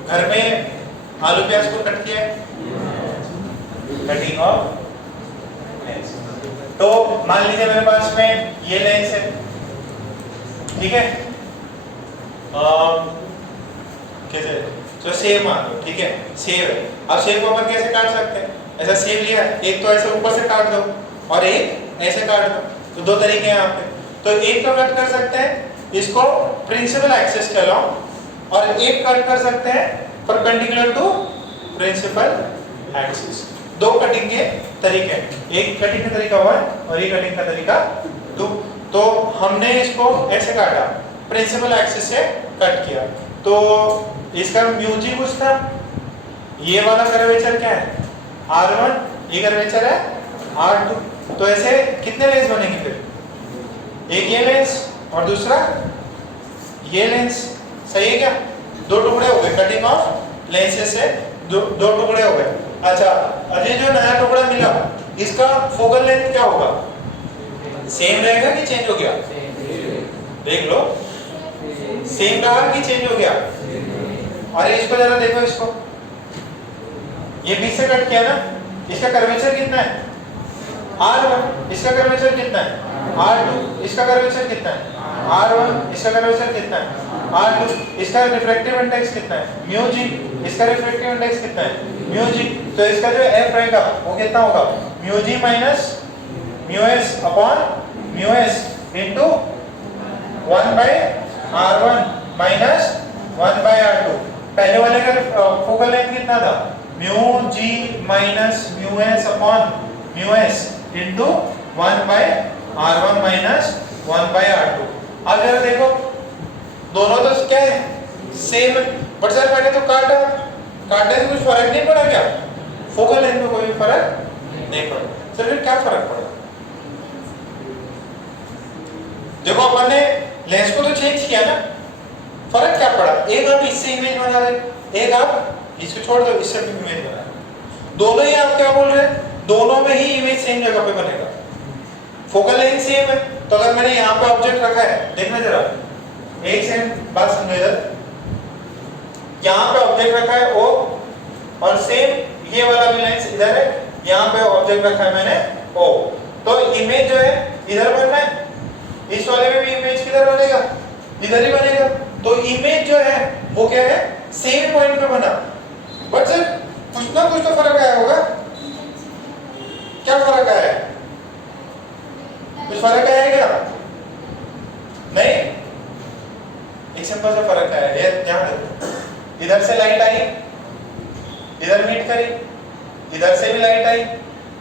घर में आलू प्याज को कट किया कटिंग ऑफ लेंस तो मान लीजिए मेरे पास में ये लेंस है ठीक है कैसे तो सेव मान लो ठीक है सेव है अब सेव को अपन कैसे काट सकते हैं ऐसा सेव लिया एक तो ऐसे ऊपर से काट दो और एक ऐसे काट दो तो दो तरीके हैं यहाँ पे तो एक तो कट कर सकते हैं इसको प्रिंसिपल एक्सिस के अलोंग और एक कट कर सकते हैं परपेंडिकुलर टू प्रिंसिपल एक्सिस दो कटिंग के तरीके एक कटिंग का तरीका 1 और एक कटिंग का तरीका 2 तो हमने इसको ऐसे काटा प्रिंसिपल एक्सिस से कट किया तो इसका म्यू जी कुछ था ये वाला कर्वेचर क्या है r1 ये कर्वेचर है r2 तो ऐसे कितने लेंस बनेंगे फिर एक ये लेंस और दूसरा ये लेंस सही है क्या दो टुकड़े हो गए कटिंग ऑफ लेंसेस से दो टुकड़े हो गए अच्छा अभी जो नया टुकड़ा मिला इसका फोकल लेंथ क्या होगा सेम रहेगा कि चेंज हो गया देख लो सेम रहा कि चेंज हो गया अरे इसको जरा देखो इसको ये बीच से कट किया ना इसका कर्वेचर कितना है r1 इसका कर्वेचर कितना है r2 इसका कर्वेचर कितना है r1 इसका कर्वेचर कितना है r2 इसका रिफ्रैक्टिव इंडेक्स कितना है म्यू जी इसका रिफ्रैक्टिव इंडेक्स कितना है म्यू जी तो इसका जो f रहेगा वो कितना होगा म्यू जी minus mu S upon mu s into 1/r1 minus 1/r2 पहले वाले का फोकल लेंथ कितना था mu ji minus mu S upon mu s into 1 by R1 minus 1 by R2। अब जरा देखो दोनों तो क्या है सेम है, बट सर मैंने तो काटने से कुछ फर्क नहीं पड़ा क्या? फोकल लेंथ में कोई फर्क नहीं पड़ा। सर फिर क्या फर्क पड़ा? देखो अपन ने लेंस को तो चेंज किया ना, फर्क क्या पड़ा? एक आप इससे इमेज बना रहे, एक आप इसको छोड़ दो इससे भी इमेज बना रहे। दोनों ही आप क्या बोल रहे हैं? दोनों में ही इमेज सेम जगह पे बनेगा, फोकल लेंथ सेम है। तो अगर मैंने यहाँ पे ऑब्जेक्ट रखा है, देखना जरा एक सेम बात समझो इधर, यहाँ पे ऑब्जेक्ट रखा है O और सेम ये वाला भी लेंस इधर है, यहाँ पे ऑब्जेक्ट रखा है मैंने O, तो इमेज जो है इधर बनना है, इस वाले में भी इमेज किधर बनेगा? इधर ही बनेगा। तो इमेज जो है वो क्या है? सेम पॉइंट पे बना, बट सर कुछ ना कुछ तो फर्क आया होगा। क्या फर्क आया है? कुछ फर्क आया है क्या? नहीं, एक सिंपल सा फर्क आया है, ध्यान रखो। इधर से लाइट आई, इधर मीट करी, इधर से भी लाइट आई,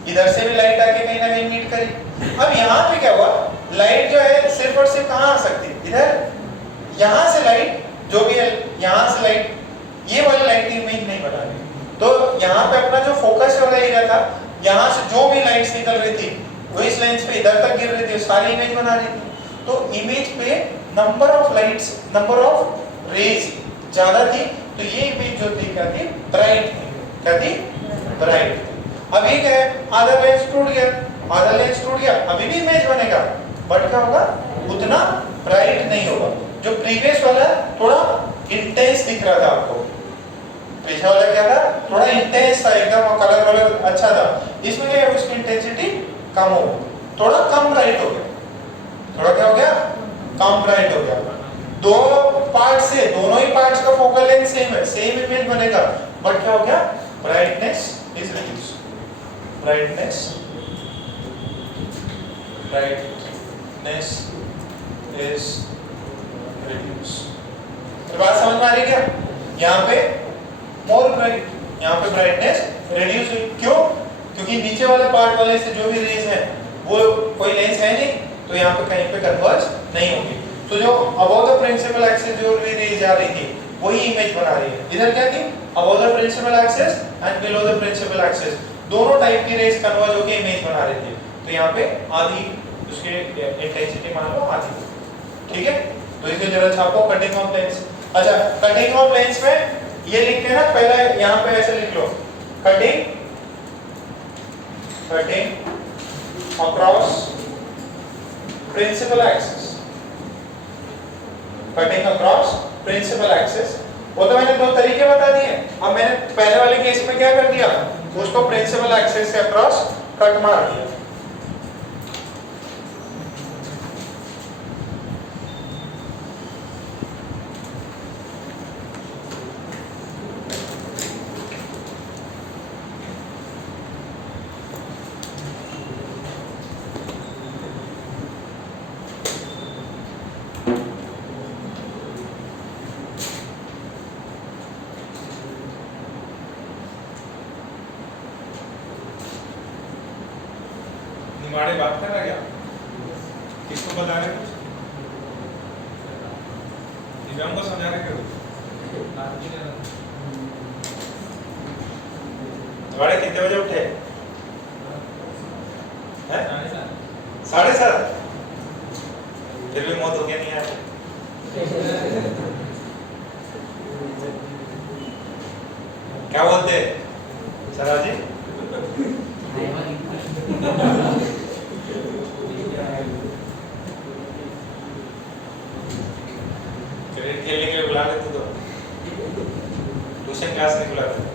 इधर से भी लाइट आके कहीं ना कहीं मीट करी। अब यहाँ पे क्या हुआ? लाइट जो है सिर्फ और सिर्फ कहाँ आ सकती है? इधर। यहाँ से लाइट जो भी है, यहाँ से लाइट, ये वाली लाइट की इमेज नहीं बना रही। तो यहाँ पे अपना जो फोकस वाला एरिया था, यहाँ से जो भी लाइट्स निकल रही थी वो इस लेंस पे इधर तक गिर रही थी, सारी इमेज बना रही थी। तो इमेज पे number of lights, number of rays ज्यादा थी, तो ये इमेज जो थी क्या थी? ब्राइट थी। क्या थी? ब्राइट थी। अब ये क्या है? आधा लेंस टूट गया, आधा लेंस टूट गया, अभी भी इमेज बनेगा, बट क्या होगा? उतना ब्राइट नहीं होगा। जो प्रीवियस वाला थोड़ा इंटेंस दिख रहा था आपको, पीछे वाला क्या था? थोड़ा इंटेंस था एकदम, और कलर वलर अच्छा था। इसमें क्या है? उसकी इंटेंसिटी कम हो गई, थोड़ा कम ब्राइट हो गया। थोड़ा क्या हो गया? कम ब्राइट हो गया। दो पार्ट से, दोनों ही पार्ट्स का फोकल लेंथ सेम है, सेम इमेज बनेगा, बट क्या हो गया? Brightness is reduce, brightness is reduce. बात समझ में आ रही क्या? यहाँ पे मोर ब्राइट, यहाँ पे ब्राइटनेस रिड्यूस हुई। क्यों? क्योंकि नीचे वाले पार्ट वाले से जो भी रेज है वो कोई लेंस है नहीं, तो यहाँ पे कहीं पे कन्वर्ज नहीं होगी। तो जो अबव द प्रिंसिपल एक्सिस जो भी रेज आ रही थी वही इमेज बना रही है। इधर क्या थी? Above the principal axis and below the principal axis, दोनों टाइप की रेज कन्वर्ज होकर इमेज बना रही थी। तो यहाँ पे आधी उसके इंटेंसिटी मान लो आधी, ठीक है? तो इसके जरा छापो कटिंग ऑफ लेंस। अच्छा, कटिंग ऑफ लेंस में ये लिख के ना, पहले यहाँ पे ऐसे लिख लो, cutting across principal axis, cutting across principal axis. वो तो मैंने दो तरीके बता दिए। अब मैंने पहले वाले केस में क्या कर दिया? उसको प्रिंसिपल एक्सिस से अक्रॉस कट मार दिया। निमाड़े बात कर रहा क्या? किसको बता रहे? कुछ दिव्यांग को समझा रहे क्या? निमाड़े कितने बजे उठे? 7:30। फिर भी मौत हो गया नहीं आया। क्या बोलते सराज जी? क्रिकेट खेलने के लिए बुला लेते तो ट्यूशन क्लास नहीं बुलाते।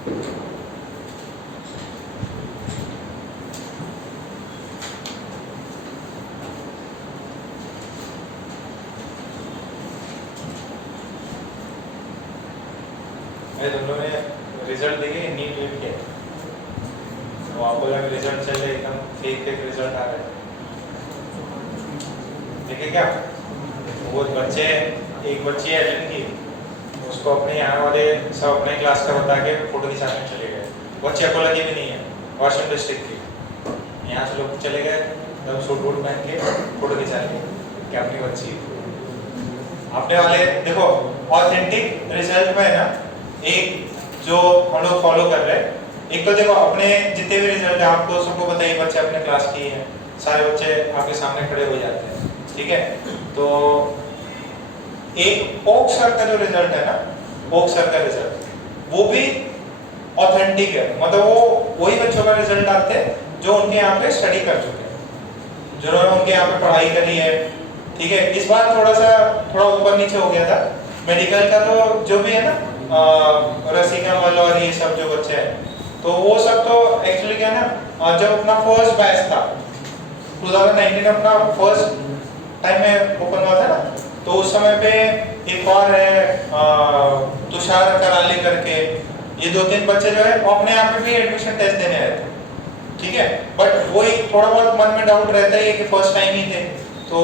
तुम लोगों ने रिजल्ट देखे नीट वीट के, तो आपको लगा रिजल्ट चल रहे एकदम फेक फेक रिजल्ट आ रहे हैं, देखे क्या? वो बच्चे, एक बच्ची है जिनकी, उसको अपने यहाँ वाले सब अपने क्लास का बता के फोटो खिंचाने चले गए। बच्चे को लगी भी नहीं है, वाशिंगटन डिस्ट्रिक्ट की, यहाँ से लोग चले गए तब सूट बूट पहन के फोटो खिंचा लिए कि अपनी बच्ची। अपने वाले देखो ऑथेंटिक रिजल्ट में है ना, एक जो हम लोग फॉलो कर रहे हैं, एक तो देखो अपने जितने भी रिजल्ट है आपको सबको बताइए, बच्चे अपने क्लास के हैं, सारे बच्चे आपके सामने खड़े हो जाते हैं, ठीक है? तो एक ओक सर का जो रिजल्ट है ना, ओक सर का रिजल्ट वो भी ऑथेंटिक है, मतलब वो वही बच्चों का रिजल्ट डालते हैं जो उनके यहाँ पे स्टडी कर चुके हैं, जिन्होंने उनके यहाँ पे पढ़ाई करी है, ठीक है? इस बार थोड़ा ऊपर नीचे हो गया था मेडिकल का, तो जो भी है ना रसिका मल और ये सब जो बच्चे हैं, तो वो सब तो एक्चुअली क्या है ना, जब अपना फर्स्ट बैच था 2019 अपना फर्स्ट टाइम में ओपन हुआ था ना, तो उस समय पे एक और है तुषार कराली करके, ये 2-3 बच्चे जो है वो अपने यहाँ पे भी एडमिशन टेस्ट देने आए थे, ठीक है? बट वो एक थोड़ा बहुत मन में डाउट रहता है कि फर्स्ट टाइम ही थे, तो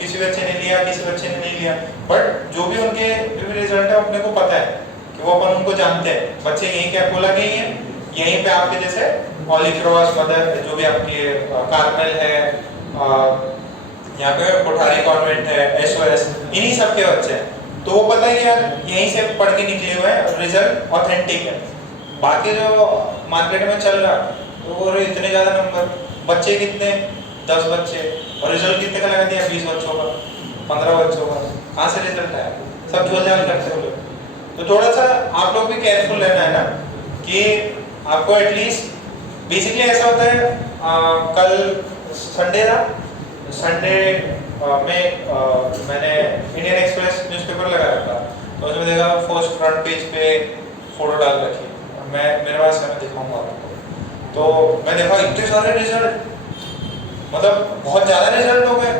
किसी बच्चे ने लिया, किसी बच्चे ने नहीं लिया, बट जो भी उनके जो भी रिजल्ट है अपने को पता है कि वो अपन उनको जानते हैं, बच्चे यहीं के अकोला के ही हैं, यहीं पे आपके जैसे हॉली क्रॉस मदर जो भी आपकी कार्मेल है, यहाँ पे कोठारी कॉन्वेंट है, एसओएस, इन्हीं सब के बच्चे हैं, तो वो पता है कि यार यहीं से पढ़ के निकले हुए हैं, रिजल्ट ऑथेंटिक है। बाकी जो मार्केट में चल रहा तो वो इतने ज्यादा नंबर, बच्चे कितने 10 बच्चे और रिजल्ट कितने का लगा दिया 20 बच्चों का, 15 बच्चों का, कहाँ से रिजल्ट आया? सब झोल झाल करते हो लोग। तो थोड़ा सा आप लोग भी केयरफुल रहना है ना कि आपको एटलीस्ट बेसिकली ऐसा होता है, कल संडे था, संडे में मैंने इंडियन एक्सप्रेस न्यूज़पेपर लगा रखा, तो उसमें देखा फर्स्ट फ्रंट पेज पे फोटो डाल रखी, मैं मेरे पास मैं दिखाऊंगा आपको, तो मैं देखा इतने सारे रिजल्ट, मतलब बहुत ज्यादा रिजल्ट हो गए,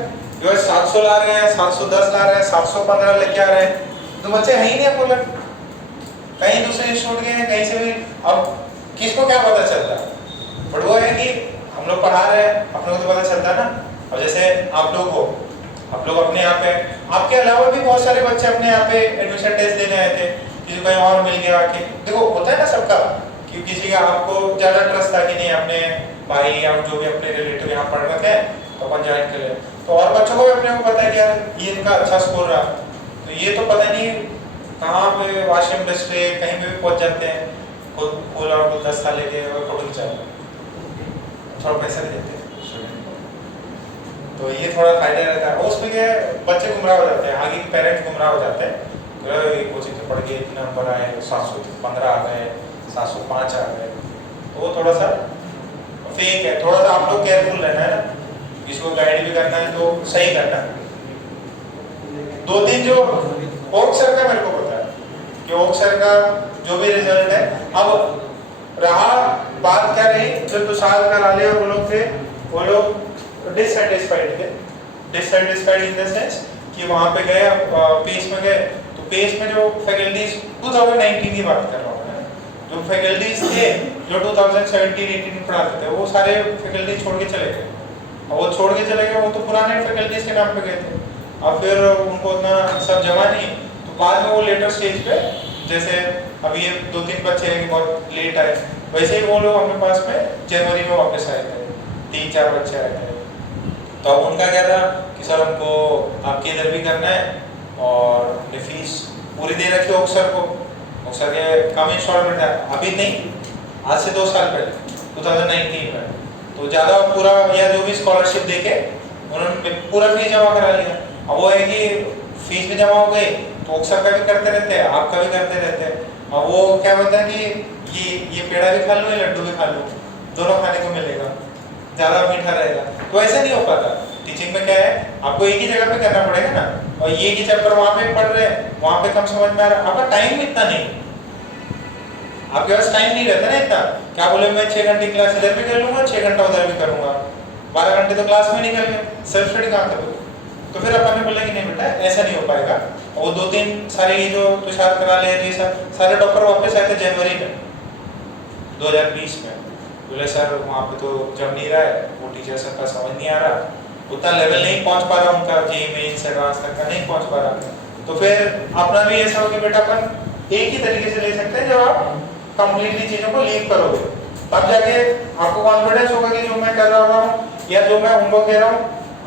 जो 700 ला रहे हैं, 710 ला रहे हैं, 715 लेके आ रहे हैं, तो बच्चे है ही नहीं अकोला, कहीं दूसरे इंस्टीट्यूट गए हैं, कहीं से भी, अब किसको क्या पता चलता है? बट वो है कि हम लोग पढ़ा रहे हैं, अपने को तो पता चलता है ना। अब जैसे आप लोग हो, आप लोग अपने यहाँ पे, आपके अलावा भी बहुत सारे बच्चे अपने यहाँ पे एडमिशन टेस्ट देने आए थे, किसी कहीं और मिल गया आके, देखो होता है ना सबका, कि किसी का आपको ज्यादा ट्रस्ट था कि नहीं अपने भाई या जो भी अपने रिलेटिव यहाँ पढ़ रखे हैं तो अपन ज्वाइन कर ले, तो और बच्चों को भी अपने को पता है कि यार ये इनका अच्छा स्कोर रहा, तो ये तो पता नहीं कहाँ पे वाशिंग डिस्ट्रिक्ट कहीं पे भी पहुंच जाते हैं, खुद फूल और गुलदस्ता लेके और फोटो खिंचाते, थोड़ा पैसा दे देते हैं, तो ये थोड़ा फायदा रहता है। उसमें क्या बच्चे गुमराह हो जाते हैं, आगे के पेरेंट्स गुमराह हो जाते हैं, कोचिंग से पढ़ के इतने नंबर आए, 715 आ गए, 705 आ गए, तो वो थोड़ा सा फेक है, थोड़ा सा आप लोग केयरफुल रहना है ना, किसी को गाइड भी करना है तो सही करना। 2-3 जो ओक सर का मेरे को पता है कि ओक सर का जो भी रिजल्ट है, अब रहा बात क्या रही, जो तुषार कराली और वो लोग थे, वो लोग डिससैटिस्फाइड थे, डिससैटिस्फाइड इन द सेंस कि वहां पे गए, पेस में गए, तो पेस में जो फैकल्टीज 2019 की बात कर रहा हूँ मैं, जो फैकल्टीज थे जो 2017-18 में पढ़ाते थे, वो सारे फैकल्टी छोड़ के चले गए, और वो छोड़ के चले गए, वो तो पुराने फैकल्टीज के नाम पे गए थे, अब फिर उनको उतना सब जमा नहीं, तो बाद में वो लेटर स्टेज पे, जैसे अभी ये 2-3 बच्चे हैं कि बहुत लेट आए, वैसे ही वो लोग अपने पास में जनवरी में वापस आए थे, 3-4 बच्चे आए थे, तो उनका क्या था कि सर हमको आपके इधर भी करना है और हमने फीस पूरी दे रखी है सर को, सर के कम इंस्टॉलमेंट है, अभी नहीं आज से 2 साल पहले 2019 में, तो ज़्यादा पूरा या जो भी स्कॉलरशिप देके उन्होंने पूरा फीस जमा करा लिया। अब वो है कि फीस भी जमा हो गई तो अक्सर का भी करते रहते हैं, आपका भी करते रहते हैं, अब वो क्या होता है कि ये पेड़ा भी खा लो या लड्डू भी खा लो, दोनों खाने को मिलेगा, ज़्यादा मीठा रहेगा, तो ऐसे नहीं हो पाता। टीचिंग में क्या है, आपको एक ही जगह पे करना पड़ेगा ना, और ये ही चैप्टर वहाँ पे पढ़ रहे हैं, वहाँ पे कम समझ में आ रहा है, आपका टाइम इतना नहीं, आपके पास टाइम नहीं रहता ना इतना, क्या बोले मैं 6 घंटे क्लास इधर भी कर लूंगा, 6 घंटा उधर भी करूंगा, 12 घंटे तो क्लास में निकल गए, सेल्फ स्टडी कहाँ करोगे? तो फिर अपन ने बोला कि नहीं बेटा ऐसा नहीं हो पाएगा। और वो 2-3 सारे ये जो तुषार करा ले ये सारे डॉक्टर वापस आए थे जनवरी में 2020 में, बोले सर वहाँ पे तो जम नहीं रहा है, वो टीचर सबका समझ नहीं आ रहा, उतना लेवल नहीं पहुँच पा रहा उनका, जेईई मेंस एडवांस तक का नहीं पहुँच पा रहा। तो फिर अपना भी ऐसा हो कि बेटा अपन एक ही तरीके से ले सकते हैं जब आप कंप्लीटली चीजों को लीव करोगे, तब जाके आपको कॉन्फिडेंस होगा कि जो मैं कर रहा हूँ या जो मैं होमवर्क दे रहा हूँ,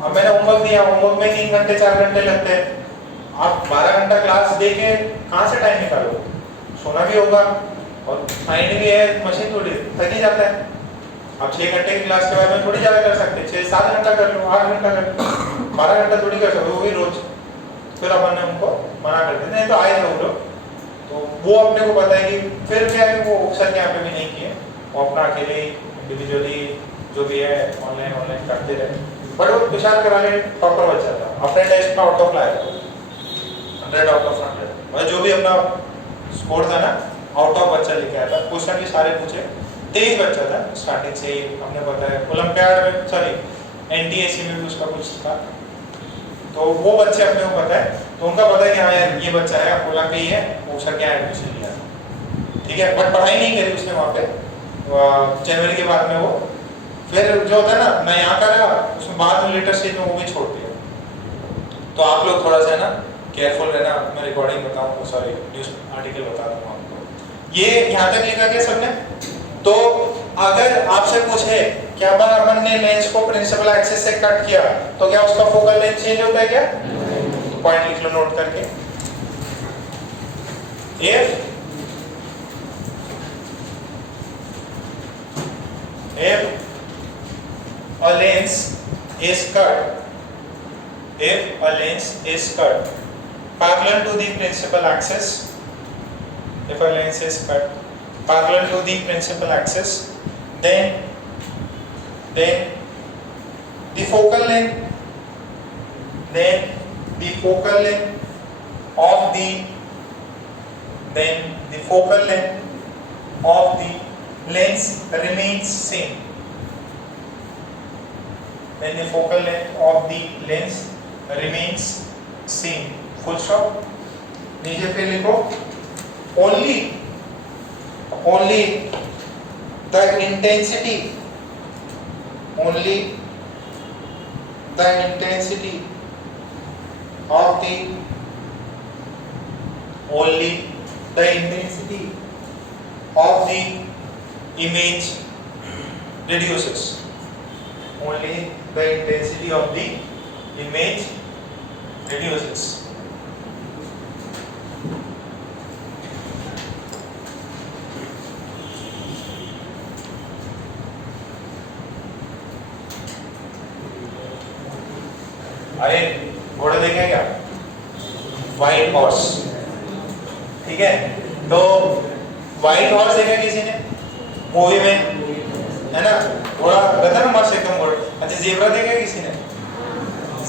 अब मैंने होमवर्क दिया, होमवर्क में 3 घंटे 4 घंटे लगते हैं, आप 12 घंटा क्लास दे के कहाँ से टाइम निकालोगे? सोना भी होगा और माइंड भी है, मशीन थोड़ी थक ही जाता है। अब 6 घंटे की क्लास के बाद में थोड़ी ज़्यादा कर सकते, 6-7 घंटा कर लो, 8 घंटा कर लो, 12 घंटा थोड़ी कर सकते, वो भी रोज। फिर अपन ने उनको मना कर दिया, नहीं तो आए थे वो लोग, तो वो अपने को पता है कि फिर क्या है वो सर यहाँ पे भी नहीं किए, वो अपना अकेले इंडिविजुअली जो भी है ऑनलाइन करते रहे। बट वो तुषार कराने टॉपर बच्चा था, अपने टेस्ट में आउट ऑफ लाया था 100 आउट ऑफ 100, मतलब जो भी अपना स्कोर था ना आउट ऑफ बच्चा लेके आया था। क्वेश्चन भी सारे पूछे, तेज बच्चा था स्टार्टिंग से ही, हमने बताया ओलंपियाड में, सॉरी एनटीएसी में भी उसका कुछ था, तो वो बच्चे अपने को पता है, तो उनका पता है कि हाँ यार ये बच्चा है, अकोला का ही है, वो सर क्या एडमिशन लिया, ठीक है। बट पढ़ाई नहीं करी उसने वहाँ पे जनवरी के बाद में, वो फिर जो होता है ना मैं यहाँ का रहा, उसमें बाद में लेटर स्टेज में वो भी छोड़ दिया। तो आप लोग थोड़ा सा ना केयरफुल रहना, मैं रिकॉर्डिंग बताऊँ, सॉरी न्यूज़ आर्टिकल बता दूँ आपको। ये यहाँ तक लिखा गया सबने। तो अगर आपसे पूछे क्या अपन ने लेंस को प्रिंसिपल एक्सिस से कट किया तो क्या उसका फोकल लेंथ चेंज होता है क्या? तो पॉइंट लिख लो नोट करके। if a lens is cut parallel to the principal axis, if a lens is cut parallel to the principal axis, then the focal length of the lens remains same. Then the focal length of the lens remains same. Full stop. नीचे पे लिखो only the intensity of the image reduces. Only the intensity of the image reduces. अरे घोड़ा देखें क्या? व्हाइट हॉर्स, ठीक है। तो व्हाइट हॉर्स देखा किसी ने मूवी में, है ना? घोड़ा रहता ना मस्त एकदम घोड़ा। अच्छा जेब्रा देखा किसी ने?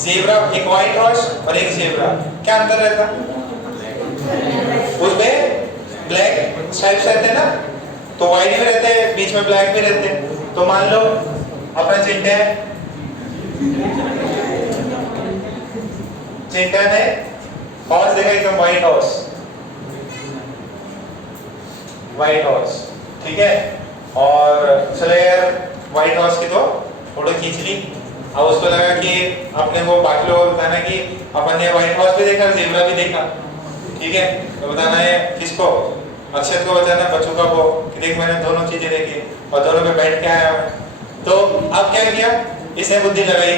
जेब्रा, एक व्हाइट हॉर्स और एक जेब्रा, क्या अंतर रहता? उसमें ब्लैक स्ट्राइप्स रहते हैं ना, तो व्हाइट भी रहते हैं, बीच में ब्लैक भी रहते हैं। तो मान लो अपना चिंटन है, हॉर्स देखा एकदम व्हाइट हॉर्स, ठीक है। और चलो यार व्हाइट हॉर्स की तो फोटो खींच ली। अब उसको लगा कि अपने को बाकी लोगों को बताना कि अपन ने व्हाइट हॉर्स भी देखा, जेब्रा भी देखा, ठीक है। तो बताना है किसको? अक्षत को बताना, बच्चों को कि देख मैंने दोनों चीजें देखी और दोनों पे बैठ के आया मैं। तो अब क्या किया, इसने बुद्धि लगाई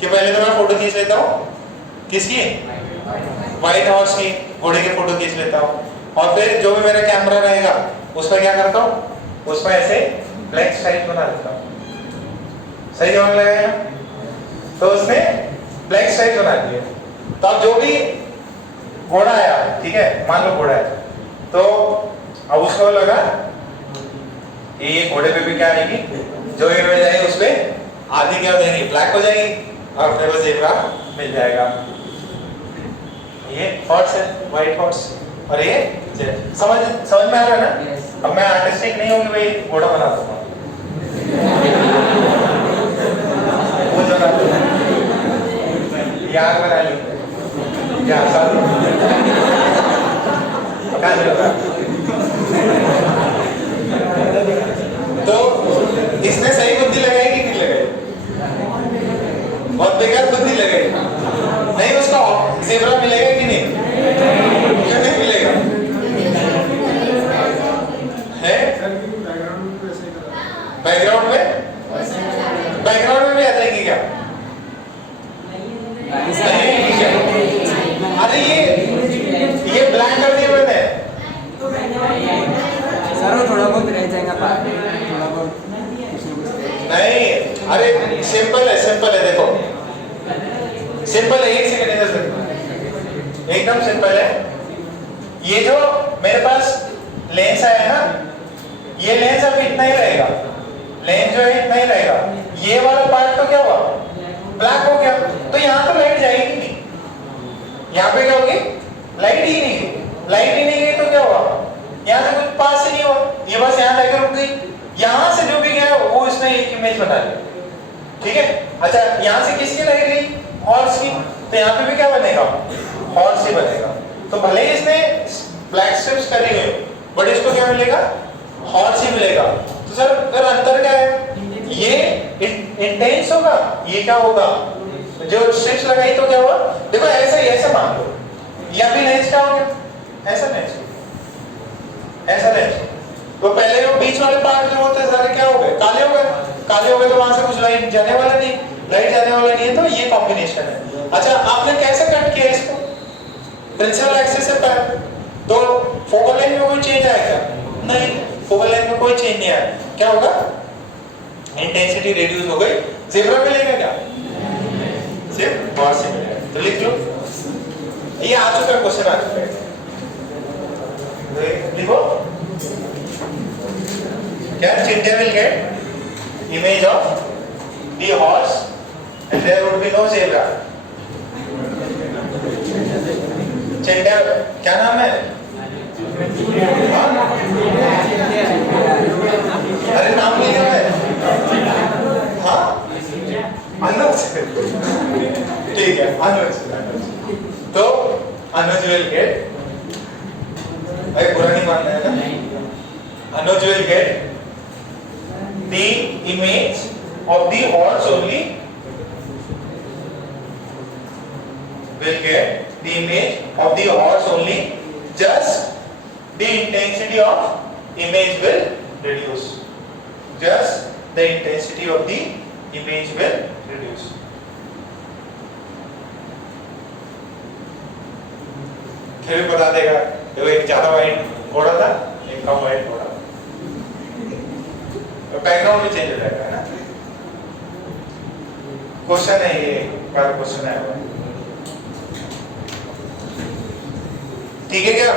कि पहले तो मैं फोटो खींच लेता हूँ, किसकी? व्हाइट हॉर्स की, घोड़े की फोटो खींच लेता हूँ, और फिर जो भी मेरा कैमरा रहेगा उस पर क्या करता हूँ, उस पर ऐसे ब्लैक स्ट्राइप बना देता हूँ। सही जवाब लगाया? तो उसने ब्लैक स्ट्राइप बना दिए। तो अब जो भी घोड़ा आया, ठीक है, मान लो घोड़ा है, तो अब उसको लगा ये घोड़े पे भी क्या आएगी, जो इमेज आएगी उस पर आधी क्या हो जाएगी, ब्लैक हो जाएगी, और अपने को जेब्रा मिल जाएगा। ये हॉर्स है, व्हाइट हॉर्स, और ये समझ में आ रहा है ना? अब मैं आर्टिस्टिक नहीं हूँ कि भाई घोड़ा बना दूंगा, वो बना दूंगा, यार बना लूंगा, या सब तो इसने सही बुद्धि लगाई कि नहीं लगाई? बहुत बेकार बुद्धि लगाई। नहीं, उसका ज़ेब्रा मिलेगा कि नहीं? क्यों नहीं मिलेगा? है बैकग्राउंड में भी आ जाएंगे क्या? नहीं क्या? अरे ये ब्लैंक कर दिया मैंने। सर वो थोड़ा बहुत रह जाएगा पार्ट में, थोड़ा बहुत कुछ ना कुछ। नहीं, अरे सिंपल है देखो, सिंपल है, एक सेकंड इधर से, एकदम सिंपल है। ये जो मेरे पास लेंस है ना, ये लेंस अब इतना ही रहेगा, लेंस जो है इतना ही रहेगा। ये वाला पार्ट तो क्या हुआ? ब्लैक हो गया, तो यहाँ तो लाइट जाएगी नहीं, यहाँ पे क्या होगी? लाइट ही नहीं गई तो क्या हुआ? यहाँ से कुछ पास ही नहीं हुआ, ये बस यहाँ जाकर रुक गई। यहाँ से जो भी गया वो इसने एक इमेज बना ली, ठीक है। अच्छा, यहाँ से किसकी लाइट गई? हॉर्स की, तो यहाँ पे भी क्या बनेगा? हॉर्स ही बनेगा। तो भले ही इसने ब्लैक स्ट्रिप्स करी हुई, बट इसको क्या मिलेगा? हॉर्स ही मिलेगा। तो सर फिर अंतर क्या है? ये इंटेंस होगा, ये क्या होगा? जो स्ट्रिप्स लगाई तो क्या हुआ? देखो ऐसा मान लो, या फिर लेंस क्या हो गया? ऐसा लेंस। तो पहले वो बीच वाले पार्ट जो होते हैं सारे क्या हो गए? काले हो गए, तो वहां से कुछ लाइट जाने वाला नहीं, तो ये कॉम्बिनेशन है। अच्छा, आपने कैसे कट किया इसको? प्रिंसिपल एक्सिस से पैरेलल, तो फोकल लेंथ में कोई चेंज आया क्या? नहीं, फोकल लेंथ में कोई चेंज नहीं आया। क्या होगा? इंटेंसिटी रिड्यूस हो गई। ज़ेब्रा मिलेगा क्या? सिर्फ हॉर्स से मिलेगा। तो लिख लो, ये आ चुका क्वेश्चन, आ चुका है। लिखो, क्या? Chinta will get image of the horse and there would be no zebra. Chinta क्या नाम है? अरे नाम नहीं है, हाँ अनुज, ठीक है अनुज। तो अनुज will get, अरे बुरा नहीं मानना है ना, अनुज will get the image of the horse only, will get the image of the horse only, just the intensity of image will reduce, just the intensity of the image will reduce. फिर बता देगा, देखो एक ज्यादा वाइट घोड़ा था, एक कम वाइट घोड़ा, बैकग्राउंड भी चेंज हो जाएगा, है ना। क्वेश्चन है ये, क्वेश्चन है, ठीक है क्या?